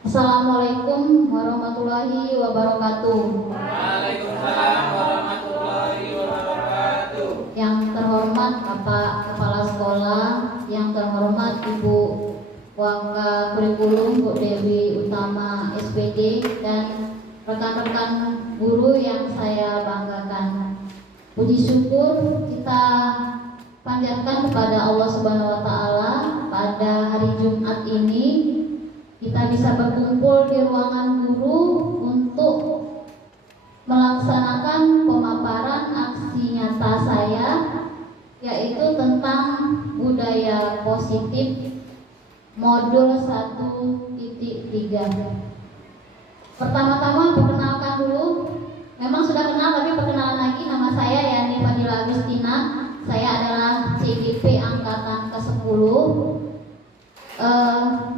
Assalamualaikum warahmatullahi wabarakatuh. Waalaikumsalam warahmatullahi wabarakatuh. Yang terhormat Bapak Kepala Sekolah, yang terhormat Ibu Waka Kurikulum Bu Dewi Utama SPD, dan rekan-rekan guru yang saya banggakan. Puji syukur kita panjatkan kepada Allah Subhanahu wa taala pada hari Jumat ini kita bisa berkumpul di ruangan guru untuk melaksanakan pemaparan aksi nyata saya, yaitu tentang budaya positif modul 1.3. Pertama-tama perkenalkan dulu, memang sudah kenal tapi perkenalan lagi, nama saya Yani Fadila Agustina. Saya adalah CGP angkatan ke-10.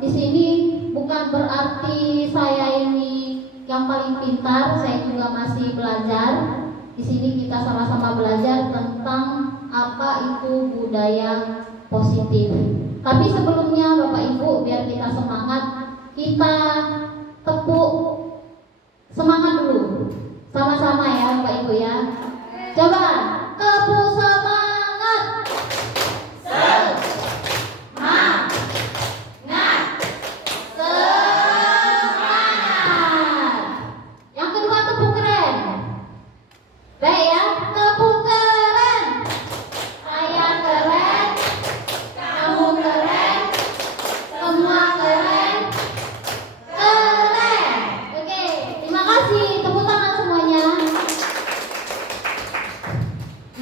Di sini bukan berarti saya ini yang paling pintar, saya juga masih belajar. Di sini kita sama-sama belajar tentang apa itu budaya positif. Tapi sebelumnya Bapak Ibu, biar kita semangat, kita tepuk semangat dulu. Sama-sama ya Bapak Ibu ya. Coba tepuk semangat.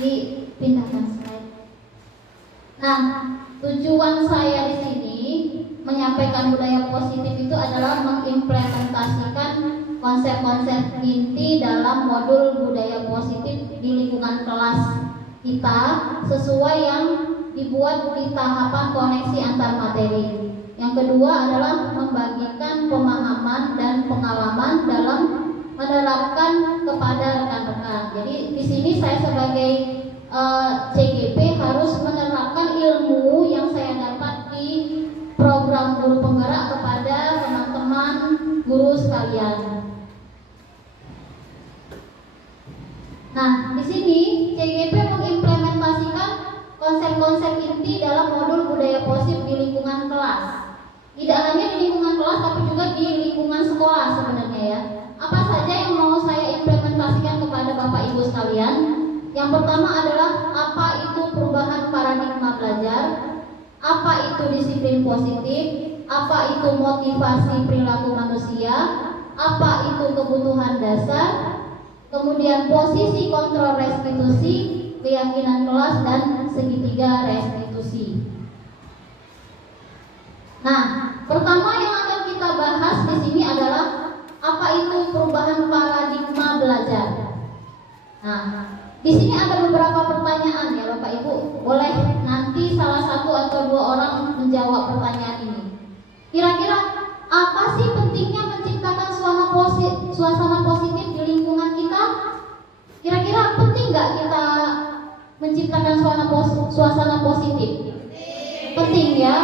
Dipindahkan slide. Nah, tujuan saya di sini menyampaikan budaya positif itu adalah mengimplementasikan konsep-konsep inti dalam modul budaya positif di lingkungan kelas kita sesuai yang dibuat di tahapan koneksi antar materi. Yang kedua adalah membagikan pemahaman dan pengalaman dalam menerapkan kepada rekan-rekan. Jadi di sini saya sebagai CGP harus menerapkan ilmu yang saya dapat di program guru penggerak kepada teman-teman guru sekalian. Nah, di sini CGP mengimplementasikan konsep-konsep inti dalam modul budaya positif di lingkungan kelas. Tidak hanya di lingkungan kelas, tapi juga di lingkungan sekolah sebenarnya ya. Apa saja yang mau saya implementasikan kepada Bapak Ibu sekalian? Yang pertama adalah apa itu perubahan paradigma belajar, apa itu disiplin positif, apa itu motivasi perilaku manusia, apa itu kebutuhan dasar, kemudian posisi kontrol restitusi, keyakinan kelas, dan segitiga restitusi. Nah, pertama yang akan kita bahas di sini adalah apa itu perubahan paradigma belajar. Nah, di sini ada beberapa pertanyaan ya Bapak Ibu. Boleh nanti salah satu atau dua orang menjawab pertanyaan ini. Kira-kira apa sih pentingnya menciptakan suasana positif di lingkungan kita? Kira-kira penting nggak kita menciptakan suasana positif? Penting ya.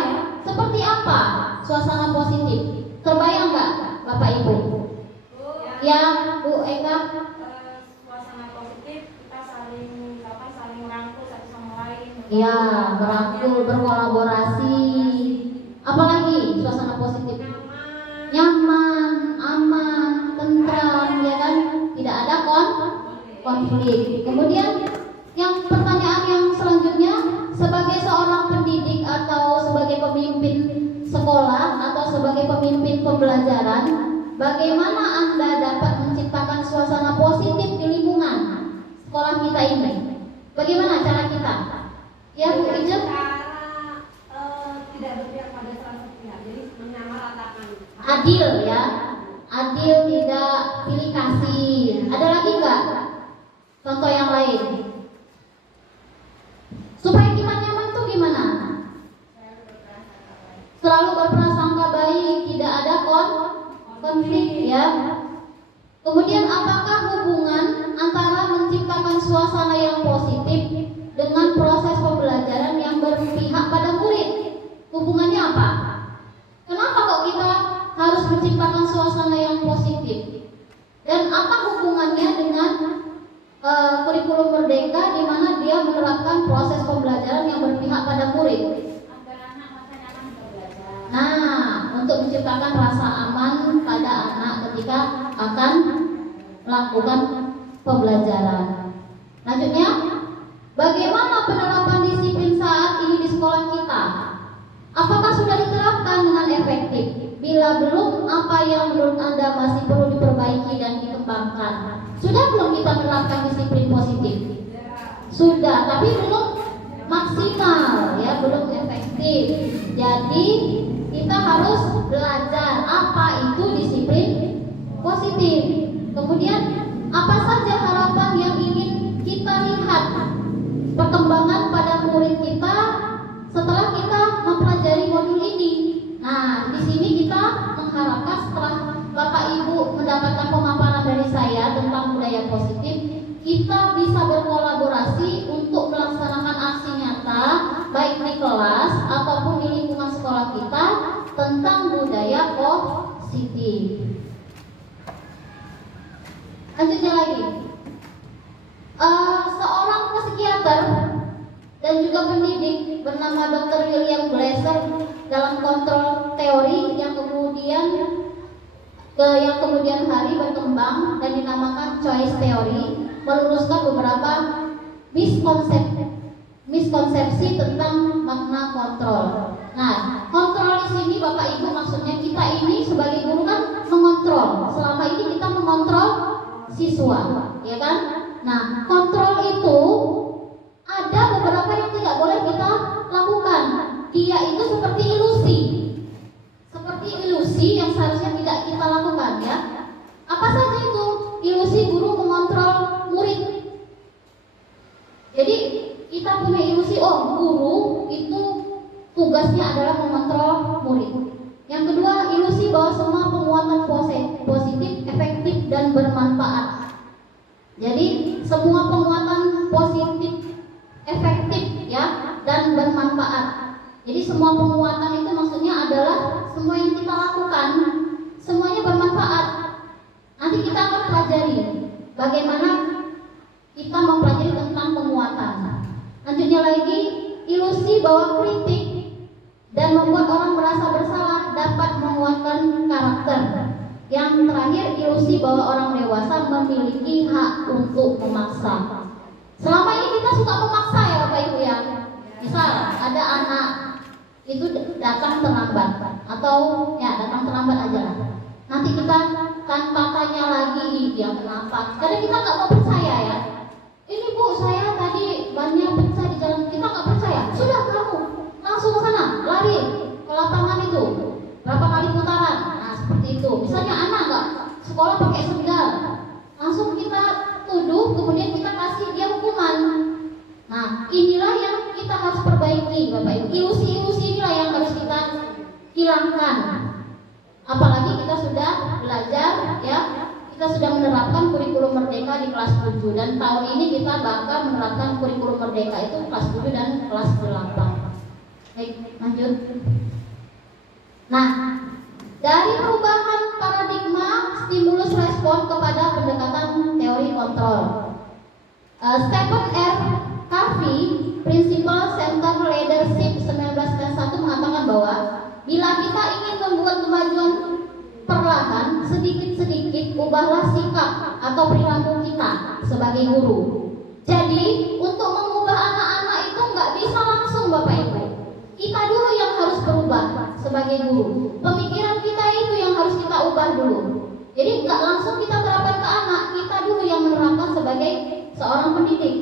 Seperti apa suasana positif? Terbayang nggak Bapak Ibu? Ya, Bu Eka. Suasana positif kita saling merangkul satu sama lain. Ya, merangkul, berkolaborasi. Apalagi suasana positif? Nyaman, aman, tentram, ya kan? Tidak ada konflik. Kemudian yang pertanyaan yang selanjutnya, sebagai seorang pendidik atau sebagai pemimpin sekolah atau sebagai pemimpin pembelajaran, bagaimana Anda dapat menciptakan suasana positif di lingkungan sekolah kita ini? Bagaimana cara kita? Ya, Bu Ijel? Tidak berpihak pada salah satu pihak, jadi menyamaratakan. Adil ya, adil, tidak pilih kasih. Ada lagi nggak contoh yang lain? Supaya kita nyaman tuh gimana? Selalu berprasangka baik, tidak ada konflik ya. Kemudian apakah hubungan antara menciptakan suasana yang positif dengan proses pembelajaran yang berpihak pada murid? Hubungannya apa? Kenapa kok kita harus harus menciptakan suasana yang positif. Dan apa hubungannya dengan kurikulum merdeka di mana dia menerapkan proses pembelajaran yang berpihak pada murid? Agar anak merasa nyaman untuk belajar. Nah, untuk menciptakan rasa aman pada anak ketika akan melakukan pembelajaran. Lanjutnya, bagaimana penerapan disiplin saat ini di sekolah kita? Apakah sudah diterapkan dengan efektif? Bila belum, apa yang menurut Anda masih perlu diperbaiki dan dikembangkan? Sudah belum kita menerapkan disiplin positif? Sudah, tapi belum maksimal, ya, belum efektif. Jadi kita harus belajar apa itu disiplin positif. Kemudian apa saja harapan yang ingin kita lihat perkembangan pada murid kita setelah kita mempelajari modul ini. Nah, di sini kita mengharapkan setelah Bapak Ibu mendapatkan pemaparan dari saya tentang budaya positif, kita bisa berkolaborasi untuk melaksanakan aksi nyata baik di kelas ataupun di lingkungan sekolah kita tentang budaya positif. Lanjutnya lagi, seorang psikiater dan juga pendidik bernama Dr. William Glasser dalam kontrol teori yang kemudian hari berkembang dan dinamakan choice theory, meluruskan beberapa miskonsepsi tentang makna kontrol. Nah, kontrol di sini Bapak Ibu maksudnya kita ini sebagai guru kan mengontrol. Selama ini kita mengontrol siswa, ya kan? Nah, kontrol itu ada beberapa yang tidak boleh kita lakukan. Dia itu seperti ilusi yang seharusnya tidak kita lakukan, ya. Apa saja itu? Ilusi guru mengontrol murid. Jadi kita punya ilusi, oh, guru itu tugasnya adalah mengontrol murid. Yang kedua, ilusi bahwa semua penguatan positif, efektif dan bermanfaat. Jadi semua penguatan positif, efektif, ya, dan bermanfaat. Jadi semua penguatan itu maksudnya adalah semua yang kita lakukan semuanya bermanfaat. Nanti kita akan pelajari bagaimana kita mempelajari tentang penguatan. Lanjutnya lagi, ilusi bahwa kritik dan membuat orang merasa bersalah dapat menguatkan karakter. Yang terakhir, ilusi bahwa orang dewasa memiliki hak untuk memaksa. Selama ini kita suka memaksa, ya Bapak Ibu, ya. Misal ada anak itu datang terlambat atau ya datang terlambat aja lah. Nanti kita tanpa tanya lagi dia kenapa. Kadang kita nggak mau percaya, ya. Ini Bu, saya tadi bannya pecah di jalan, kita nggak percaya. Sudah, kamu langsung ke sana, lari ke lapangan itu, berapa kali putaran. Nah, seperti itu. Misalnya anak nggak sekolah pakai sendal, langsung kita tuduh, kemudian kita kasih dia hukuman. Nah, inilah yang kita harus perbaiki, Bapak Ibu. Ilusi-ilusi inilah yang harus kita hilangkan. Apalagi kita sudah belajar, ya, kita sudah menerapkan kurikulum merdeka di kelas 7 dan tahun ini kita bakal menerapkan kurikulum merdeka itu kelas 7 dan kelas 8. Baik, lanjut. Nah, dari perubahan paradigma stimulus respon kepada pendekatan teori kontrol, Stephen R. Covey, Principal Center Leadership 1991 mengatakan bahwa bila kita ingin membuat kemajuan perlahan, sedikit-sedikit ubahlah sikap atau perilaku kita sebagai guru. Jadi untuk mengubah anak-anak itu nggak bisa langsung, Bapak Ibu. Kita dulu yang harus berubah sebagai guru. Pemikiran kita itu yang harus kita ubah dulu. Jadi nggak langsung kita terapkan ke anak, kita dulu yang menerapkan sebagai seorang pendidik.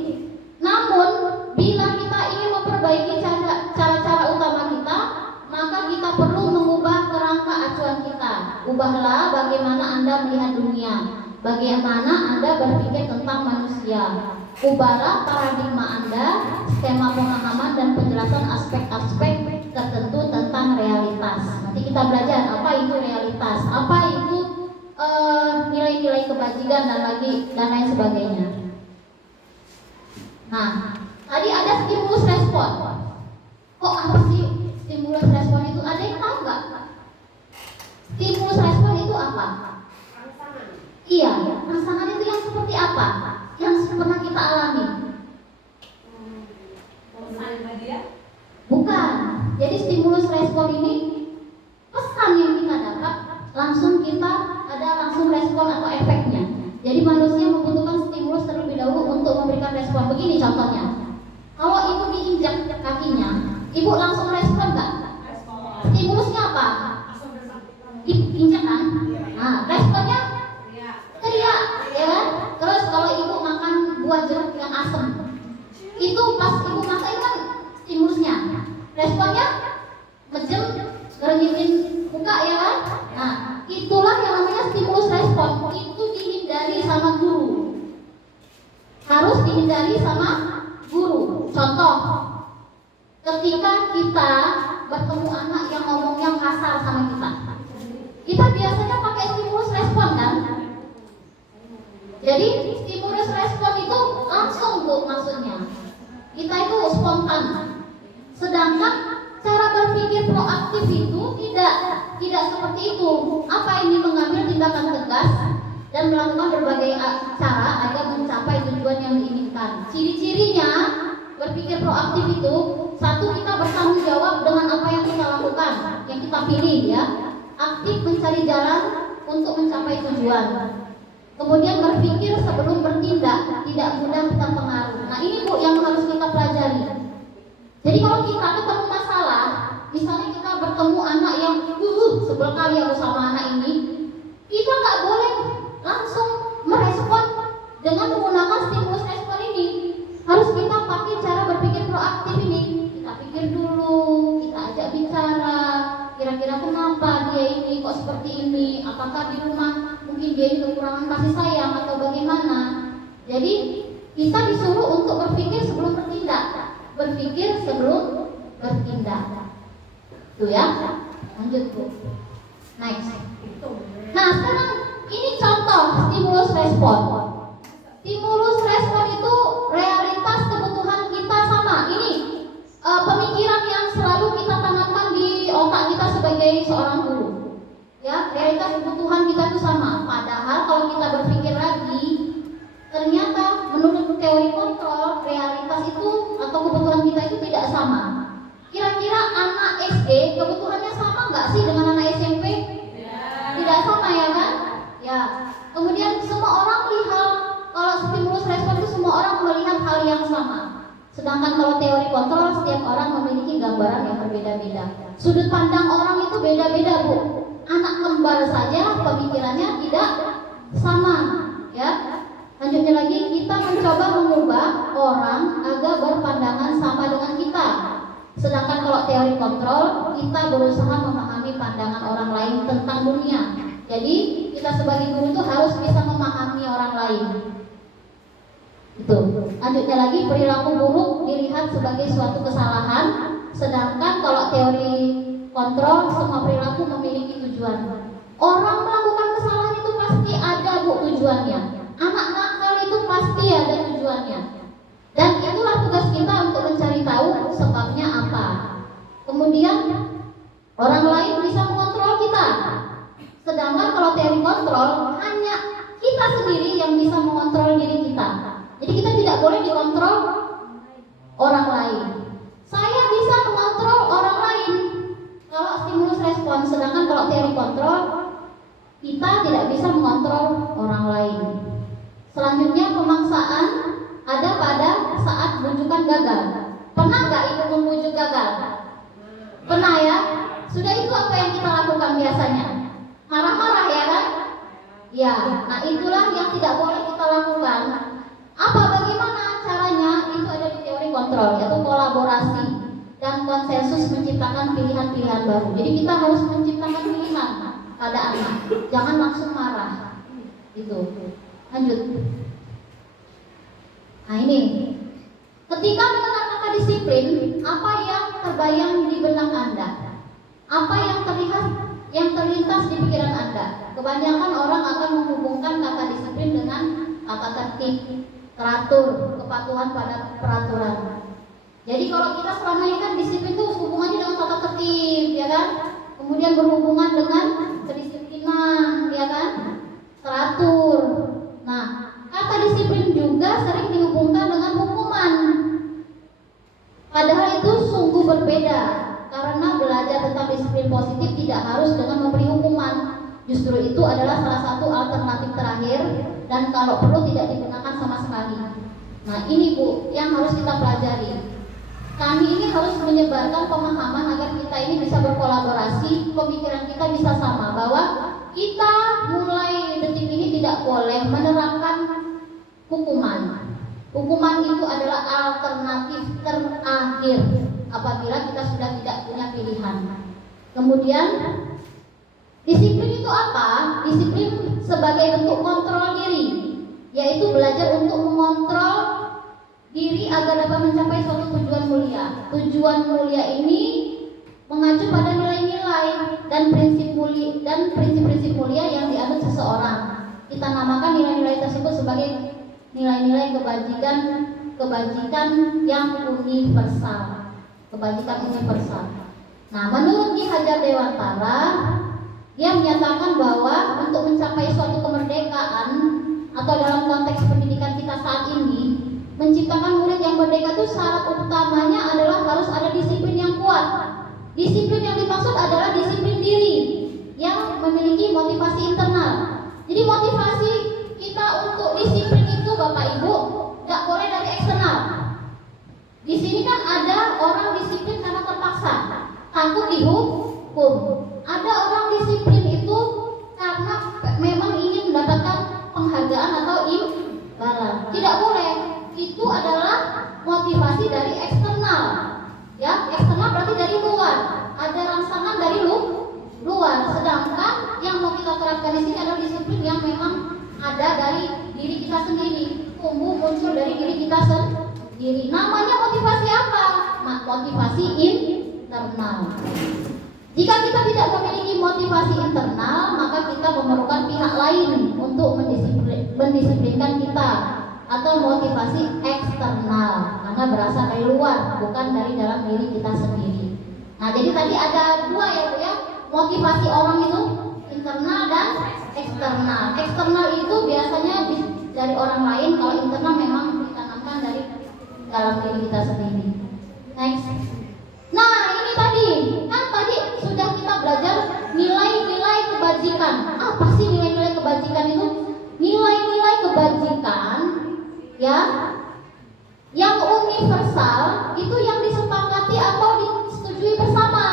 Namun bila kita ingin memperbaiki cara-cara utama kita, maka kita perlu mengubah kerangka acuan kita. Ubahlah bagaimana Anda melihat dunia, bagaimana Anda berpikir tentang manusia. Ubahlah paradigma Anda, skema pemahaman dan penjelasan aspek-aspek tertentu tentang realitas. Nanti kita belajar apa itu realitas, apa itu nilai-nilai kebajikan dan lain sebagainya. Nah, tadi ada stimulus respon. Kok apa sih stimulus respon itu? Ada yang tahu nggak? Stimulus respon seperti apa yang pernah kita alami? Bukan. Jadi stimulus respon ini pesan yang kita dapat langsung kita ada langsung respon atau efeknya. Jadi manusia membutuhkan stimulus terlebih dahulu untuk memberikan respon. Begini contohnya. Kalau ibu diinjak kakinya, ibu langsung respon nggak? Stimulusnya apa? Diinjak kan? Nah, responnya teriak, ya kan? Terus kalau ibu makan buah jeruk yang asam, itu pas ibu makan itu kan stimulusnya. Responnya mejem, ngerenyitin muka, ya kan? Nah, itulah yang namanya stimulus respon. Itu dihindari sama guru. Harus dihindari sama guru. Contoh, ketika kita bertemu anak yang ngomongnya kasar sama kita biasanya pakai stimulus respon kan? Jadi stimulus respon itu langsung Bu maksudnya. Kita itu spontan. Sedangkan cara berpikir proaktif itu tidak seperti itu. Apa ini mengambil tindakan tegas dan melakukan berbagai cara agar mencapai tujuan yang diinginkan. Ciri-cirinya berpikir proaktif itu, satu, kita bertanggung jawab dengan apa yang kita lakukan, yang kita pilih ya. Aktif mencari jalan untuk mencapai tujuan. Kemudian berpikir sebelum bertindak, tidak mudah terpengaruh. Nah ini Bu yang harus kita pelajari. Jadi kalau kita ketemu masalah, misalnya kita bertemu anak yang sebel kali aku sama anak ini, kita nggak boleh langsung merespon dengan menggunakan stimulus respon ini. Harus kita pakai cara berpikir proaktif ini. Kita pikir dulu, kita ajak bicara. Kira-kira kenapa dia ini kok seperti ini? Apakah di rumah mungkin dia ini kekurangan kasih sayang atau bagaimana? Jadi kita disuruh untuk berpikir sebelum bertindak. Berpikir sebelum bertindak. Tuh ya. Lanjut Bu. Next. Nah sekarang ini contoh stimulus respon. Stimulus respon itu realitas kebutuhan kita sama. Ini pemikiran yang selalu kita tanamkan di otak kita sebagai seorang guru. Ya, realitas kebutuhan kita itu sama. Padahal kalau kita berpikir lagi, ternyata menurut teori kontrol, realitas itu atau kebutuhan kita itu tidak sama. Kira-kira anak SD kebutuhannya sama nggak sih dengan anak SMP? Tidak sama ya kan? Ya. Kemudian semua orang lihat kalau stimulus respon itu semua orang melihat hal yang sama. Sedangkan kalau teori kontrol setiap orang memiliki gambaran yang berbeda-beda. Sudut pandang orang itu beda-beda Bu. Anak kembar saja pemikirannya tidak sama, ya. Lanjutnya lagi kita mencoba mengubah orang agar berpandangan sama dengan kita. Sedangkan kalau teori kontrol kita berusaha memahami pandangan orang lain tentang dunia. Jadi kita sebagai guru itu harus bisa memahami orang lain. Itu. Lanjutnya lagi perilaku buruk dilihat sebagai suatu kesalahan, sedangkan kalau teori kontrol semua perilaku memiliki tujuan. Orang melakukan kesalahan itu pasti ada Bu tujuannya. Anak nakal itu pasti ada tujuannya. Dan itulah tugas kita untuk mencari tahu sebabnya apa. Kemudian orang lain bisa mengontrol kita. Sedangkan kalau teori kontrol hanya kita sendiri yang bisa mengontrol diri kita. Jadi kita tidak boleh dikontrol orang lain. Saya bisa mengontrol orang lain kalau stimulus respon, sedangkan kalau teori kontrol kita tidak bisa mengontrol orang lain. Selanjutnya pemaksaan ada pada saat bujukan gagal. Pernah nggak ibu membujuk gagal? Pernah ya? Sudah itu apa yang kita lakukan biasanya? Marah-marah ya kan? Ya, nah itulah yang tidak boleh kita lakukan. Apa bagaimana caranya? Itu ada di teori kontrol, yaitu kolaborasi dan konsensus menciptakan pilihan-pilihan baru. Jadi kita harus menciptakan pilihan pada anak, jangan langsung marah. Gitu. Lanjut. Nah ini, ketika mendengar kata disiplin, apa yang terbayang di benak Anda? Apa yang terlintas di pikiran Anda? Kebanyakan orang akan menghubungkan kata disiplin dengan kata tertib, teratur, kepatuhan pada peraturan. Jadi kalau kita selama ini kan disiplin itu hubungannya dengan tata tertib, ya kan? Kemudian berhubungan dengan kedisiplinan, ya kan? Teratur. Nah, kata justru itu adalah salah satu alternatif terakhir dan kalau perlu tidak digunakan sama sekali. Nah ini Bu yang harus kita pelajari. Kami ini harus menyebarkan pemahaman agar kita ini bisa berkolaborasi, pemikiran kita bisa sama, bahwa kita mulai detik ini tidak boleh menerapkan hukuman. Hukuman itu adalah alternatif terakhir apabila kita sudah tidak punya pilihan. Kemudian disiplin itu apa? Disiplin sebagai bentuk kontrol diri, yaitu belajar untuk mengontrol diri agar dapat mencapai suatu tujuan mulia. Tujuan mulia ini mengacu pada nilai-nilai dan prinsip-prinsip mulia yang dianut seseorang. Kita namakan nilai-nilai tersebut sebagai nilai-nilai kebajikan yang universal. Kebajikan universal. Nah, menurut Ki Hajar Dewantara, dia menyatakan bahwa untuk mencapai suatu kemerdekaan atau dalam konteks pendidikan kita saat ini, menciptakan murid yang merdeka itu syarat utamanya adalah harus ada disiplin yang kuat. Disiplin yang dimaksud adalah disiplin diri yang memiliki motivasi internal. Jadi motivasi kita untuk disiplin itu Bapak Ibu nggak boleh dari eksternal. Di sini kan ada orang disiplin karena terpaksa, takut dihukum. Ada orang disiplin itu karena memang ingin mendapatkan penghargaan atau imbalan. Tidak boleh. Itu adalah motivasi dari eksternal. Ya, eksternal berarti dari luar. Ada rangsangan dari luar. Sedangkan yang mau kita terapkan di sini adalah disiplin yang memang ada dari diri kita sendiri, tumbuh muncul dari diri kita sendiri. Namanya motivasi apa? Motivasi internal. Jika kita tidak memiliki motivasi internal, maka kita memerlukan pihak lain untuk mendisiplinkan kita, atau motivasi eksternal karena berasal dari luar, bukan dari dalam diri kita sendiri. Nah, jadi tadi ada dua ya Bu ya, motivasi orang itu internal dan eksternal. Eksternal itu biasanya dari orang lain, kalau internal memang ditanamkan dari dalam diri kita sendiri. Next. Nah, ini tadi sudah kita belajar nilai-nilai kebajikan. Apa sih nilai-nilai kebajikan itu? Nilai-nilai kebajikan ya yang universal itu yang disepakati atau disetujui bersama,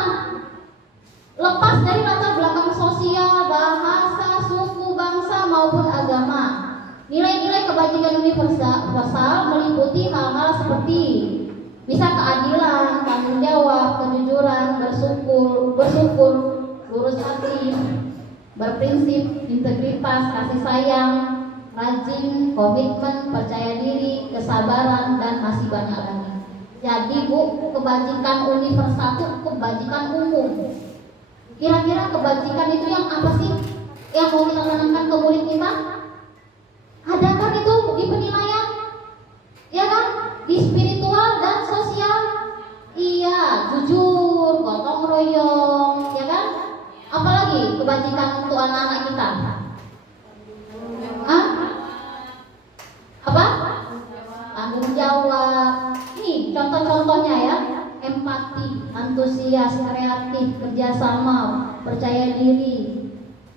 lepas dari latar belakang sosial, bahasa, suku, bangsa maupun agama. Nilai-nilai kebajikan universal meliputi hal-hal seperti bisa keadilan, tanggung jawab, kejujuran, bersyukur, lurus hati, berprinsip, integritas, kasih sayang, rajin, komitmen, percaya diri, kesabaran, dan masih banyak lagi. Jadi Bu, kebajikan universal itu kebajikan umum. Kira-kira kebajikan itu yang apa sih yang mau kita tanamkan ke murid kita? Ada kan itu di penilaian? Ya kan? Di spiritual dan sosial? Iya, jujur, gotong royong, ya kan? Apalagi kebajikan untuk anak-anak kita? Apa? Tanggung jawab. Ini contoh-contohnya ya. Empati, antusias, kreatif, kerjasama, percaya diri,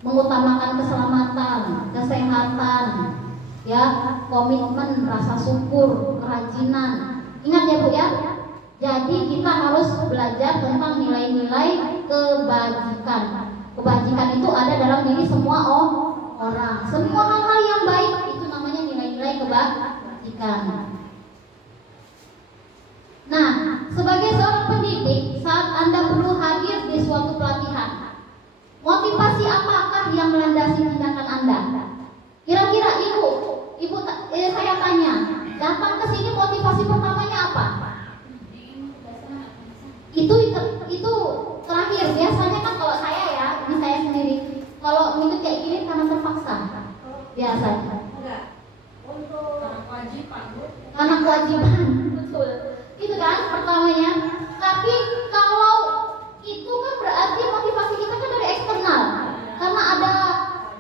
mengutamakan keselamatan, kesehatan, ya, komitmen, rasa syukur, kerajinan. Ingat ya Bu ya. Jadi kita harus belajar tentang nilai-nilai kebajikan. Kebajikan itu ada dalam diri semua orang. Semua hal-hal yang baik itu namanya nilai-nilai kebajikan. Nah, sebagai seorang pendidik, saat Anda perlu hadir di suatu pelatihan, motivasi apakah yang melandasi tindakan Anda? Kira-kira Ibu saya tanya, datang ke sini motivasi pertamanya apa? Itu terakhir. Biasanya kan kalau saya ya, ini saya sendiri, kalau ngikut kayak gini karena terpaksa. Biasanya. Enggak. Untuk Karena kewajiban, betul. Itu kan pertamanya. Tapi kalau itu kan berarti motivasi kita kan dari eksternal, karena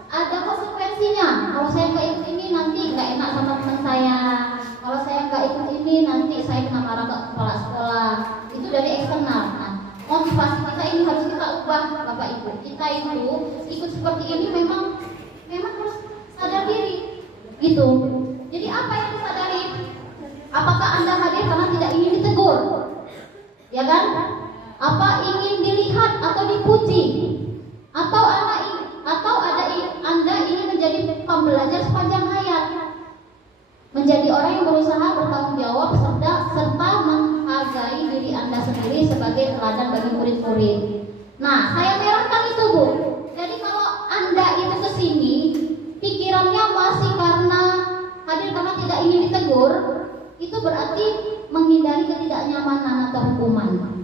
ada konsekuensinya. Kalau saya nggak ikut ini nanti nggak enak sama teman saya. Kalau saya nggak ikut ini nanti saya kena marah ke kepala sekolah. Itu dari eksternal. Nah, motivasi kita ini harus kita berubah Bapak Ibu. Kita itu ikut seperti ini memang harus sadar diri gitu. Jadi apa yang disadari? Apakah Anda hadir karena tidak ingin ditegur? Ya kan? Apa ingin dilihat atau dipuji? Atau Anda ingin menjadi pembelajar sepanjang hayat? Menjadi orang yang berusaha bertanggung jawab serta menghargai diri Anda sendiri sebagai teladan bagi murid-murid. Nah, saya merahkan itu, Bu. Jadi kalau Anda itu kesini pikirannya masih karena hadir karena tidak ingin ditegur, itu berarti menghindari ketidaknyamanan atau hukuman.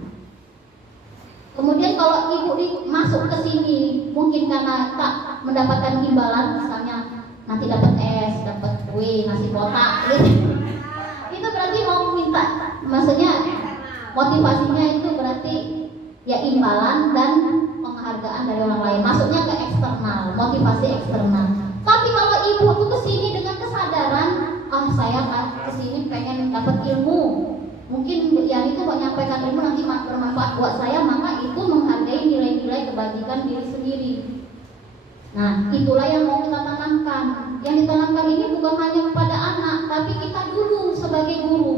Kemudian kalau ibu masuk ke sini mungkin karena tak mendapatkan imbalan, misalnya nanti dapat es, dapat kue, nasi kotak gitu. Itu berarti mau minta, maksudnya motivasinya itu berarti ya imbalan dan penghargaan dari orang lain. Masuknya ke eksternal, motivasi eksternal. Tapi kalau ibu tuh kesini dengan kesadaran, saya kan kesini pengen dapat ilmu, mungkin yang itu menyampaikan ilmu nanti bermanfaat buat saya, maka itu menghargai nilai-nilai kebajikan diri sendiri. Nah, itulah yang mau kita tanamkan. Yang ditanamkan ini bukan hanya kepada anak, tapi kita dulu sebagai guru.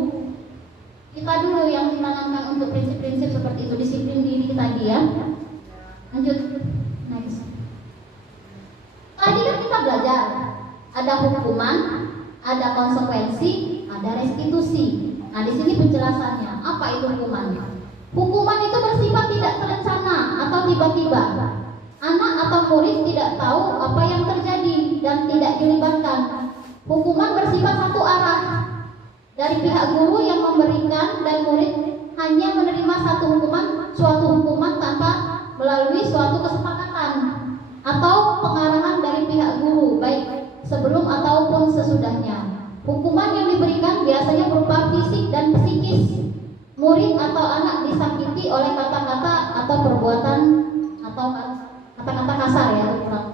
Kita dulu yang ditanamkan untuk prinsip-prinsip seperti itu, disiplin diri tadi ya. Lanjut, next. Tadi kan kita belajar ada hukuman, ada konsekuensi, ada restitusi. Nah, di sini penjelasannya, apa itu hukuman? Hukuman itu bersifat tidak terencana atau tiba-tiba. Anak atau murid tidak tahu apa yang terjadi dan tidak dilibatkan. Hukuman bersifat satu arah dari pihak guru yang memberikan, dan murid hanya menerima suatu hukuman tanpa melalui suatu kesepakatan atau pengarahan dari pihak guru, baik sebelum ataupun sesudahnya. Hukuman yang diberikan biasanya berupa fisik dan psikis. Murid atau anak disakiti oleh kata-kata atau perbuatan atau kata-kata kasar ya, kurang.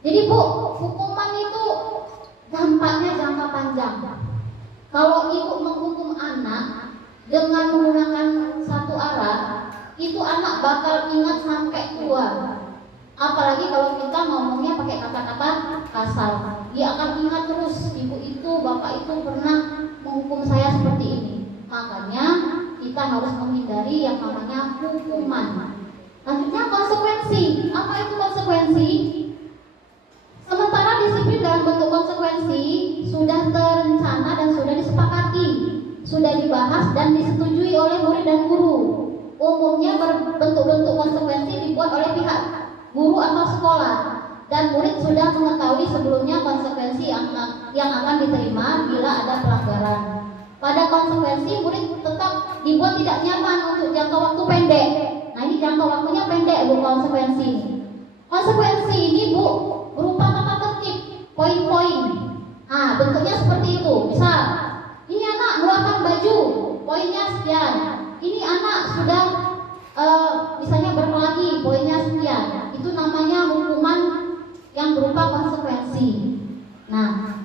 Jadi Bu, hukuman itu dampaknya jangka panjang. Kalau ibu menghukum anak dengan menggunakan satu arah, itu anak bakal ingat sampai tua. Apalagi kalau kita ngomongnya pakai kata-kata kasar, dia akan ingat terus, ibu itu, bapak itu pernah menghukum saya seperti ini. Makanya kita harus menghindari yang namanya hukuman. Lanjutnya konsekuensi. Apa itu konsekuensi? Sementara disiplin dalam bentuk konsekuensi sudah terencana dan sudah disepakati, sudah dibahas dan disetujui oleh murid dan guru. Umumnya bentuk-bentuk konsekuensi dibuat oleh pihak guru atau sekolah, dan murid sudah mengetahui sebelumnya konsekuensi yang akan diterima bila ada pelanggaran. Pada konsekuensi, murid tetap dibuat tidak nyaman untuk jangka waktu pendek. Nah, ini jangka waktunya pendek, Bu, konsekuensi. Konsekuensi ini, Bu, berupa tata tertib, poin-poin. Nah, bentuknya seperti itu. Misal, ini anak mengeluarkan baju, poinnya sekian. Ini anak sudah misalnya berkelahi, poinnya sekian. Itu namanya hukuman yang berupa konsekuensi. Nah,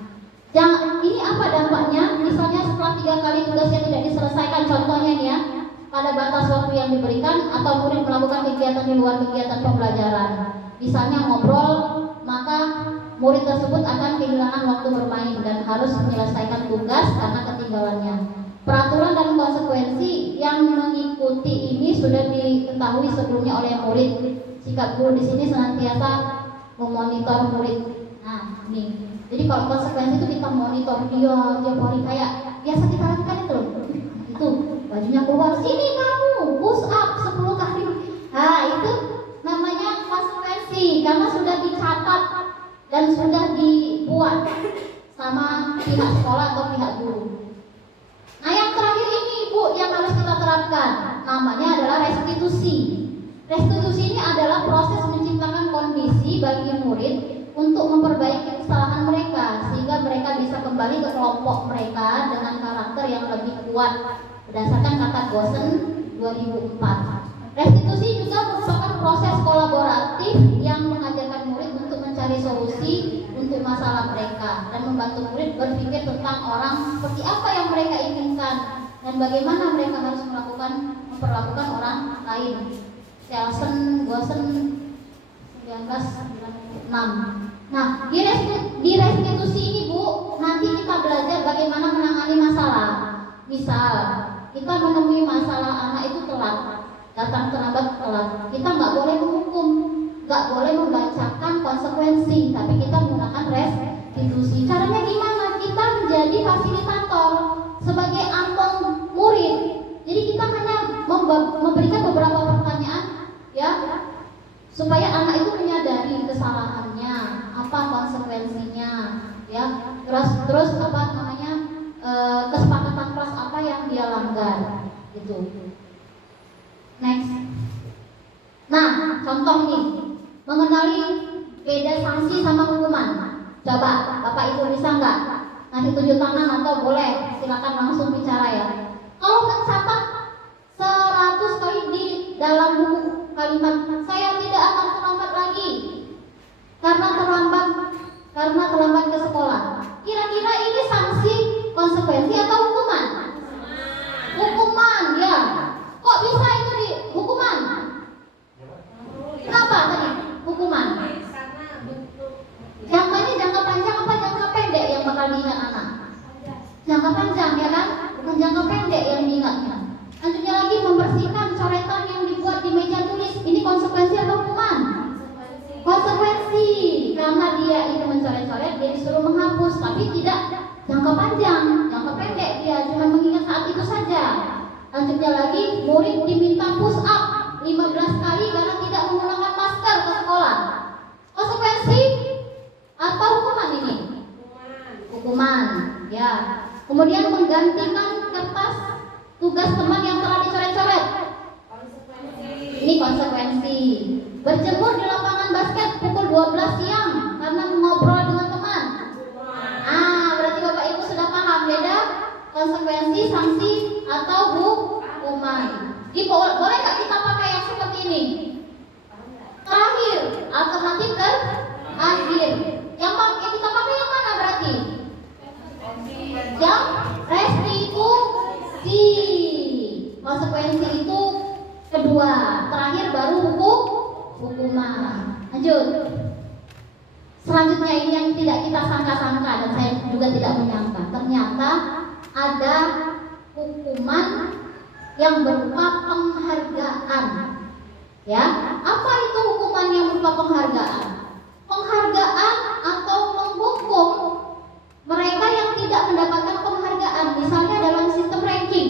ini apa dampaknya? Misalnya setelah 3 kali tugasnya tidak diselesaikan, contohnya nih ya, pada batas waktu yang diberikan, atau murid melakukan kegiatan di luar kegiatan pembelajaran, misalnya ngobrol, maka murid tersebut akan kehilangan waktu bermain dan harus menyelesaikan tugas karena ketinggalannya. Peraturan dan konsekuensi yang mengikuti ini sudah diketahui sebelumnya oleh murid. Sikap guru di sini senantiasa memonitor murid. Nah, ini. Jadi kalau konsekuensi itu kita monitor dia tiap hari, kayak biasa kita lakukan itu. Itu bajunya keluar, sini kamu push up 10 kali. Nah, itu namanya konsekuensi karena sudah dicatat dan sudah dibuat sama pihak sekolah atau pihak guru. Nah, yang terakhir ini, Bu, yang harus kita terapkan, namanya adalah restitusi. Restitusi ini adalah proses menciptakan kondisi bagi murid untuk memperbaiki kesalahan mereka sehingga mereka bisa kembali ke kelompok mereka dengan karakter yang lebih kuat berdasarkan kata Gosen 2004. Restitusi juga merupakan proses kolaboratif yang mengajarkan murid untuk mencari solusi untuk masalah mereka dan membantu murid berpikir tentang orang seperti apa yang mereka inginkan dan bagaimana mereka harus memperlakukan orang lain. Kelsen, Gosen 1996. Nah, di restitusi ini Bu, nanti kita belajar bagaimana menangani masalah. Misal, kita menemui masalah anak itu telat, datang terlambat telat. Kita nggak boleh menghukum, nggak boleh membacakan konsekuensi, tapi kita menggunakan restitusi. Caranya gimana? Kita menjadi fasilitator sebagai ampong murid. Jadi kita hanya memberikan beberapa pertanyaan, ya, supaya anak itu menyadari kesalahannya, apa konsekuensinya, ya, terus apa namanya, kesepakatan kelas apa yang dia langgar, gitu. Next. Nah, contoh nih, mengenali beda sanksi sama hukuman. Coba Bapak Ibu bisa nggak? Nanti tunjuk tangan atau boleh silakan langsung bicara ya. Kalau mencatat 100 kali di dalam buku kalimat, saya tidak akan terlambat lagi karena terlambat ke sekolah. Kira-kira ini sanksi, konsekuensi atau hukuman? Hukuman, ya. Kok bisa itu di hukuman? Kenapa tadi hukuman? Jangkanya jangka panjang apa jangka pendek yang bakal diingat anak? Jangka panjang, ya kan? Bukan jangka pendek yang diingatnya. Lanjutnya lagi, membersihkan coretan yang dibuat di meja tulis. Ini konsekuensi atau hukuman? Konsekuensi, karena dia itu mencoret-coret, dia disuruh menghapus, tapi tidak jangka panjang, jangka pendek, dia cuma mengingat saat itu saja. Lanjutnya lagi, murid diminta push up 15 kali karena tidak menggunakan masker ke sekolah. Konsekuensi atau hukuman ini? Hukuman, ya. Kemudian menggantikan kertas tugas teman yang telah dicoret-coret. Ini konsekuensi. Berjemur di lapangan basket pukul 12 siang karena mengobrol dengan teman. Berarti Bapak Ibu sudah paham beda konsekuensi, sanksi atau hukuman. Boleh nggak kita pakai yang seperti ini? Terakhir, alternatif terakhir. Yang kita pakai yang mana berarti? Yang restitusi. Konsekuensi itu kedua, terakhir baru hukuman. Lanjut. Selanjutnya ini yang tidak kita sangka-sangka dan saya juga tidak menyangka. Ternyata ada hukuman yang berupa penghargaan. Ya, apa itu hukuman yang berupa penghargaan? Penghargaan atau menghukum mereka yang tidak mendapatkan penghargaan, misalnya dalam sistem ranking.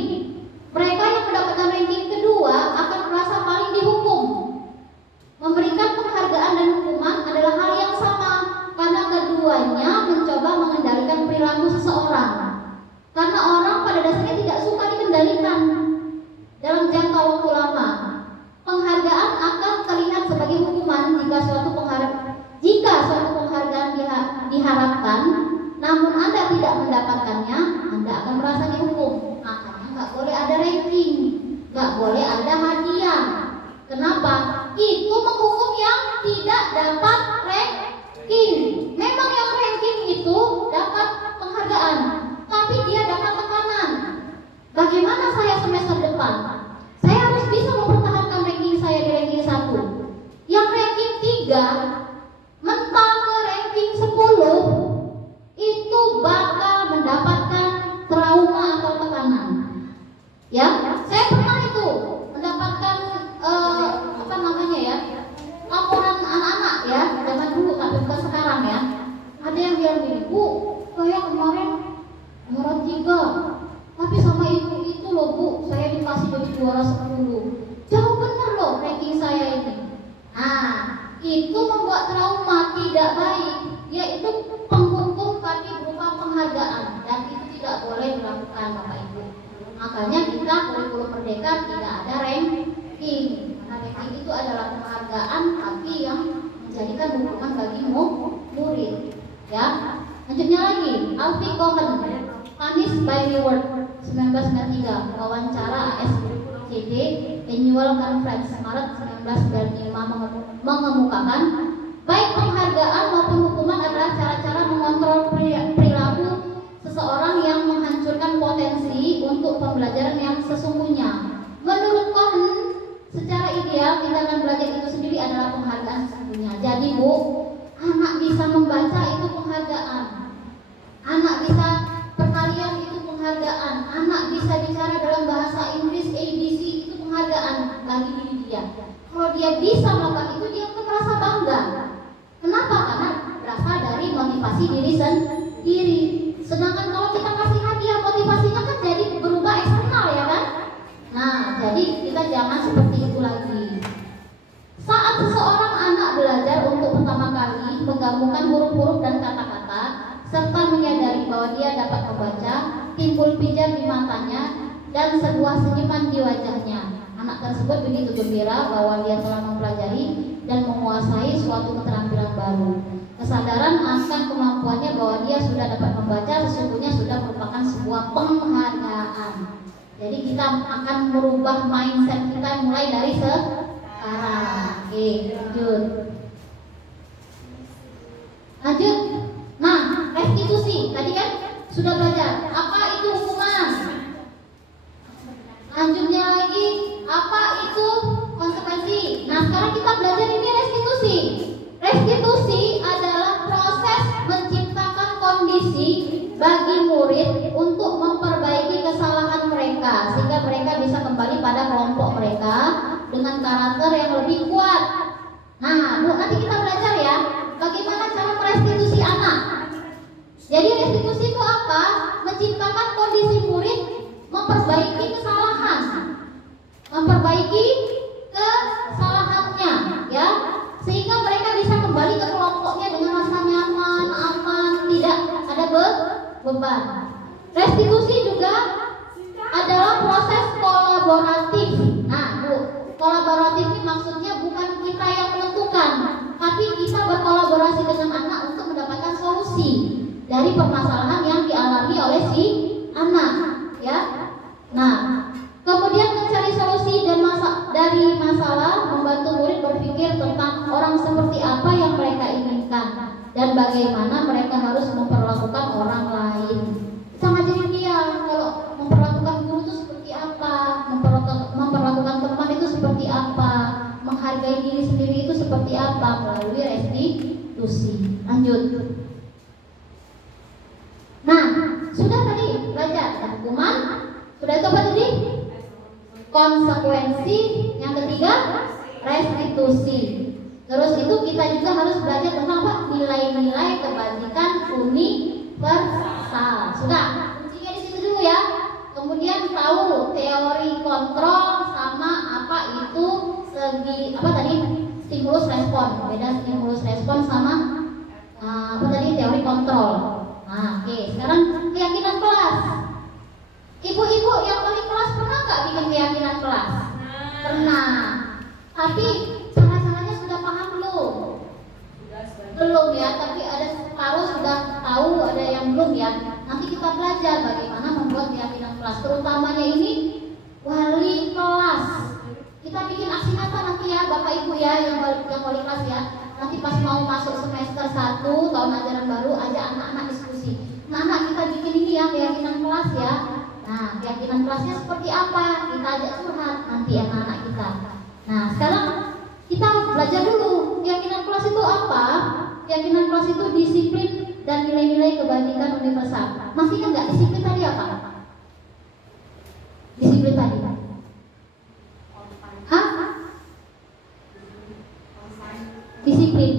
Mereka yang mendapatkan ranking kedua akan merasa paling dihukum. Memberikan penghargaan dan hukuman adalah hal yang sama, karena keduanya mencoba mengendalikan perilaku seseorang. Karena orang pada dasarnya tidak suka dikendalikan dalam jangka waktu lama. Penghargaan akan terlihat sebagai hukuman jika suatu penghargaan diharapkan, namun Anda tidak mendapatkannya, Anda akan merasa dihukum. Makanya nggak boleh ada ranking, nggak boleh ada hadiah. Kenapa? Itu menghukum yang tidak dapat ranking. Memang yang ranking itu dapat penghargaan, tapi dia dapat tekanan. Bagaimana saya semester depan? Saya harus bisa mempertahankan ranking saya di ranking 1. Yang ranking 3 mental ke ranking 10 itu bakal mendapatkan trauma atau tekanan. Ya, saya pernah itu mendapatkan laporan anak-anak ya, zaman dulu tapi bukan sekarang ya. Ada yang bilang gini, Bu, saya kemarin juara 3, tapi sama ibu itu loh Bu, saya dikasih jadi juara 10. Jauh bener loh ranking saya ini. Nah, itu membuat trauma tidak baik, yaitu penghukum tapi berupa penghargaan, dan itu tidak boleh dilakukan Bapak Ibu. Makanya kita kurikulum Merdeka tidak ada ranking. Karena ranking itu adalah penghargaan tapi yang menjadikan hukuman bagi murid. Ya. Lanjutnya lagi, Alfie Cohen, Punish by Reward 1993, wawancara ASCD Annual Conference Maret 1995 mengemukakan baik penghargaan maupun hukuman adalah cara-cara mengontrol perilaku seseorang yang menghancurkan potensi untuk pembelajaran yang sesungguhnya. Menurut Cohen, secara ideal tindakan memotivasi diri sendiri. Sedangkan kalau kita kasih hadiah, motivasinya kan jadi berubah eksternal ya kan? Nah, jadi kita jangan seperti itu lagi. Saat seseorang anak belajar untuk pertama kali menggabungkan huruf-huruf dan kata-kata serta menyadari bahwa dia dapat membaca, timbul pijar di matanya dan sebuah senyuman di wajahnya. Anak tersebut begitu gembira bahwa dia telah mempelajari dan menguasai suatu keterampilan baru. Kesadaran akan kemampuannya bahwa dia sudah dapat membaca sesungguhnya sudah merupakan sebuah penghargaan. Jadi kita akan merubah mindset kita mulai dari sekarang. Oke, lanjut. Nah, restitusi tadi kan sudah belajar. Apa itu hukuman? Lanjutnya lagi, apa itu konsekuensi? Nah, sekarang kita belajar ini restitusi. Restitusi adalah proses menciptakan kondisi bagi murid untuk memperbaiki kesalahan mereka sehingga mereka bisa kembali pada kelompok mereka dengan karakter yang lebih kuat. Nah, Bu, nanti kita belajar ya bagaimana cara merestitusi anak. Jadi restitusi itu apa? Menciptakan kondisi murid memperbaiki kesalahan, memperbaiki kesalahannya, ya, sehingga mereka bisa kembali ke kelompoknya dengan rasa nyaman, aman, tidak ada beban. Restitusi juga adalah proses kolaboratif. Nah, Bu, kolaboratif ini maksudnya bukan kita yang menentukan, tapi kita berkolaborasi dengan anak untuk mendapatkan solusi dari permasalahan yang dialami oleh si anak, ya. Nah, kemudian mencari solusi dan dari masalah, membantu murid berpikir tentang orang seperti apa yang mereka inginkan dan bagaimana mereka harus memperlakukan orang lain. Kita ngajarin dia kalau memperlakukan guru itu seperti apa, memperlakukan teman itu seperti apa, menghargai diri sendiri itu seperti apa melalui restitusi. Lanjut. Nah, sudah tadi belajar hukuman, sudah itu apa tadi? Konsekuensi. Yang ketiga, restitusi. Terus itu kita juga harus belajar tentang apa? Nilai-nilai kebajikan universal. Sudah, kuncinya di situ dulu ya. Kemudian tahu teori kontrol sama apa itu stimulus respon. Beda stimulus respon sama teori kontrol. Nah, oke. Sekarang keyakinan kelas. Ibu-ibu yang wali kelas pernah nggak bikin keyakinan kelas? Pernah. Tapi cara-caranya sudah paham belum? Belum ya, tapi ada separuh sudah tahu, ada yang belum ya. Nanti kita belajar bagaimana membuat keyakinan kelas. Terutamanya ini wali kelas. Kita bikin aksi nyata nanti ya, Bapak Ibu ya, yang wali kelas ya. Nanti pas mau masuk semester 1 tahun ajaran baru, ajak anak-anak diskusi. Nah, anak kita bikin ini ya keyakinan kelas ya. Nah, keyakinan kelasnya seperti apa? Kita ajak curhat nanti anak-anak kita. Nah, sekarang kita belajar dulu keyakinan kelas itu apa? Keyakinan kelas itu disiplin dan nilai-nilai kebajikan universal. Masih ingat nggak disiplin tadi apa? Disiplin tadi. Hah? Disiplin.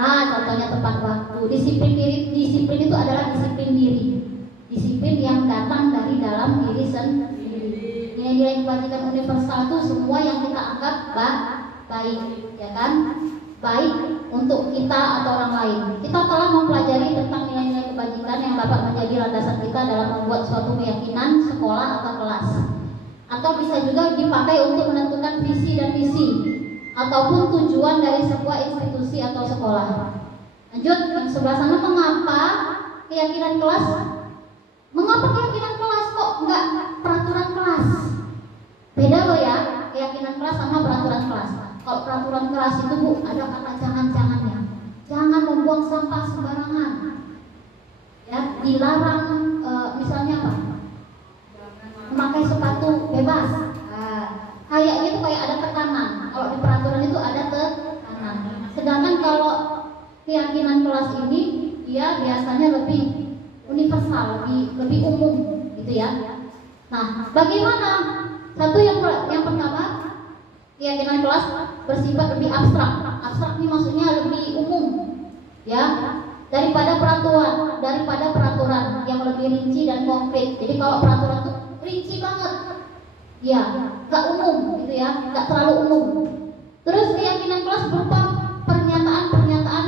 Contohnya tepat waktu. Disiplin itu adalah disiplin diri. Disiplin yang datang dari dalam diri sendiri. Nilai-nilai kebajikan universal itu semua yang kita anggap baik, ya kan? Baik untuk kita atau orang lain. Kita telah mempelajari tentang nilai-nilai kebajikan yang dapat menjadi landasan kita dalam membuat suatu keyakinan sekolah atau kelas. Atau bisa juga dipakai untuk menentukan visi dan misi ataupun tujuan dari sebuah institusi atau sekolah. Lanjut, yang sebelah sana, mengapa keyakinan kelas? Mengapa keyakinan kelas kok enggak peraturan kelas? Beda loh ya, keyakinan kelas sama peraturan kelas. Kalau peraturan kelas itu Bu, ada kata jangan-jangannya. Jangan membuang sampah sembarangan. Ya, dilarang misalnya apa? Memakai sepatu bebas. Kayaknya itu kayak ada tekanan. Kalau di peraturan itu ada tekanan. Sedangkan kalau keyakinan kelas ini dia biasanya lebih universal, lebih umum gitu ya. Nah, bagaimana? Satu yang pertama, keyakinan kelas bersifat lebih abstrak. Abstrak ini maksudnya lebih umum. ya, daripada peraturan yang lebih rinci dan konkret. Jadi kalau peraturan itu rinci banget, ya, nggak umum gitu ya, nggak terlalu umum. Terus keyakinan kelas berupa pernyataan-pernyataan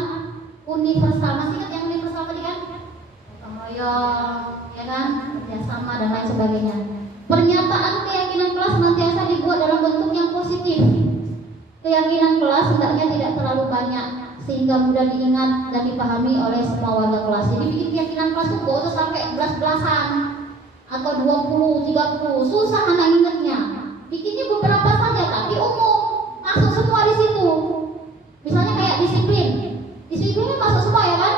universal. Masih ingat yang universal tadi kan? Gotong royong, ya kan, kerjasama dan lain sebagainya. Pernyataan keyakinan kelas senantiasa dibuat dalam bentuk yang positif. Keyakinan kelas hendaknya tidak terlalu banyak sehingga mudah diingat dan dipahami oleh semua warga kelas. Jadi bikin keyakinan kelas itu gak usah sampai belas-belasan atau 20, 30, susah anak ingatnya. Bikinnya beberapa saja tapi umum, masuk semua di situ. Misalnya kayak disiplinnya masuk semua ya kan?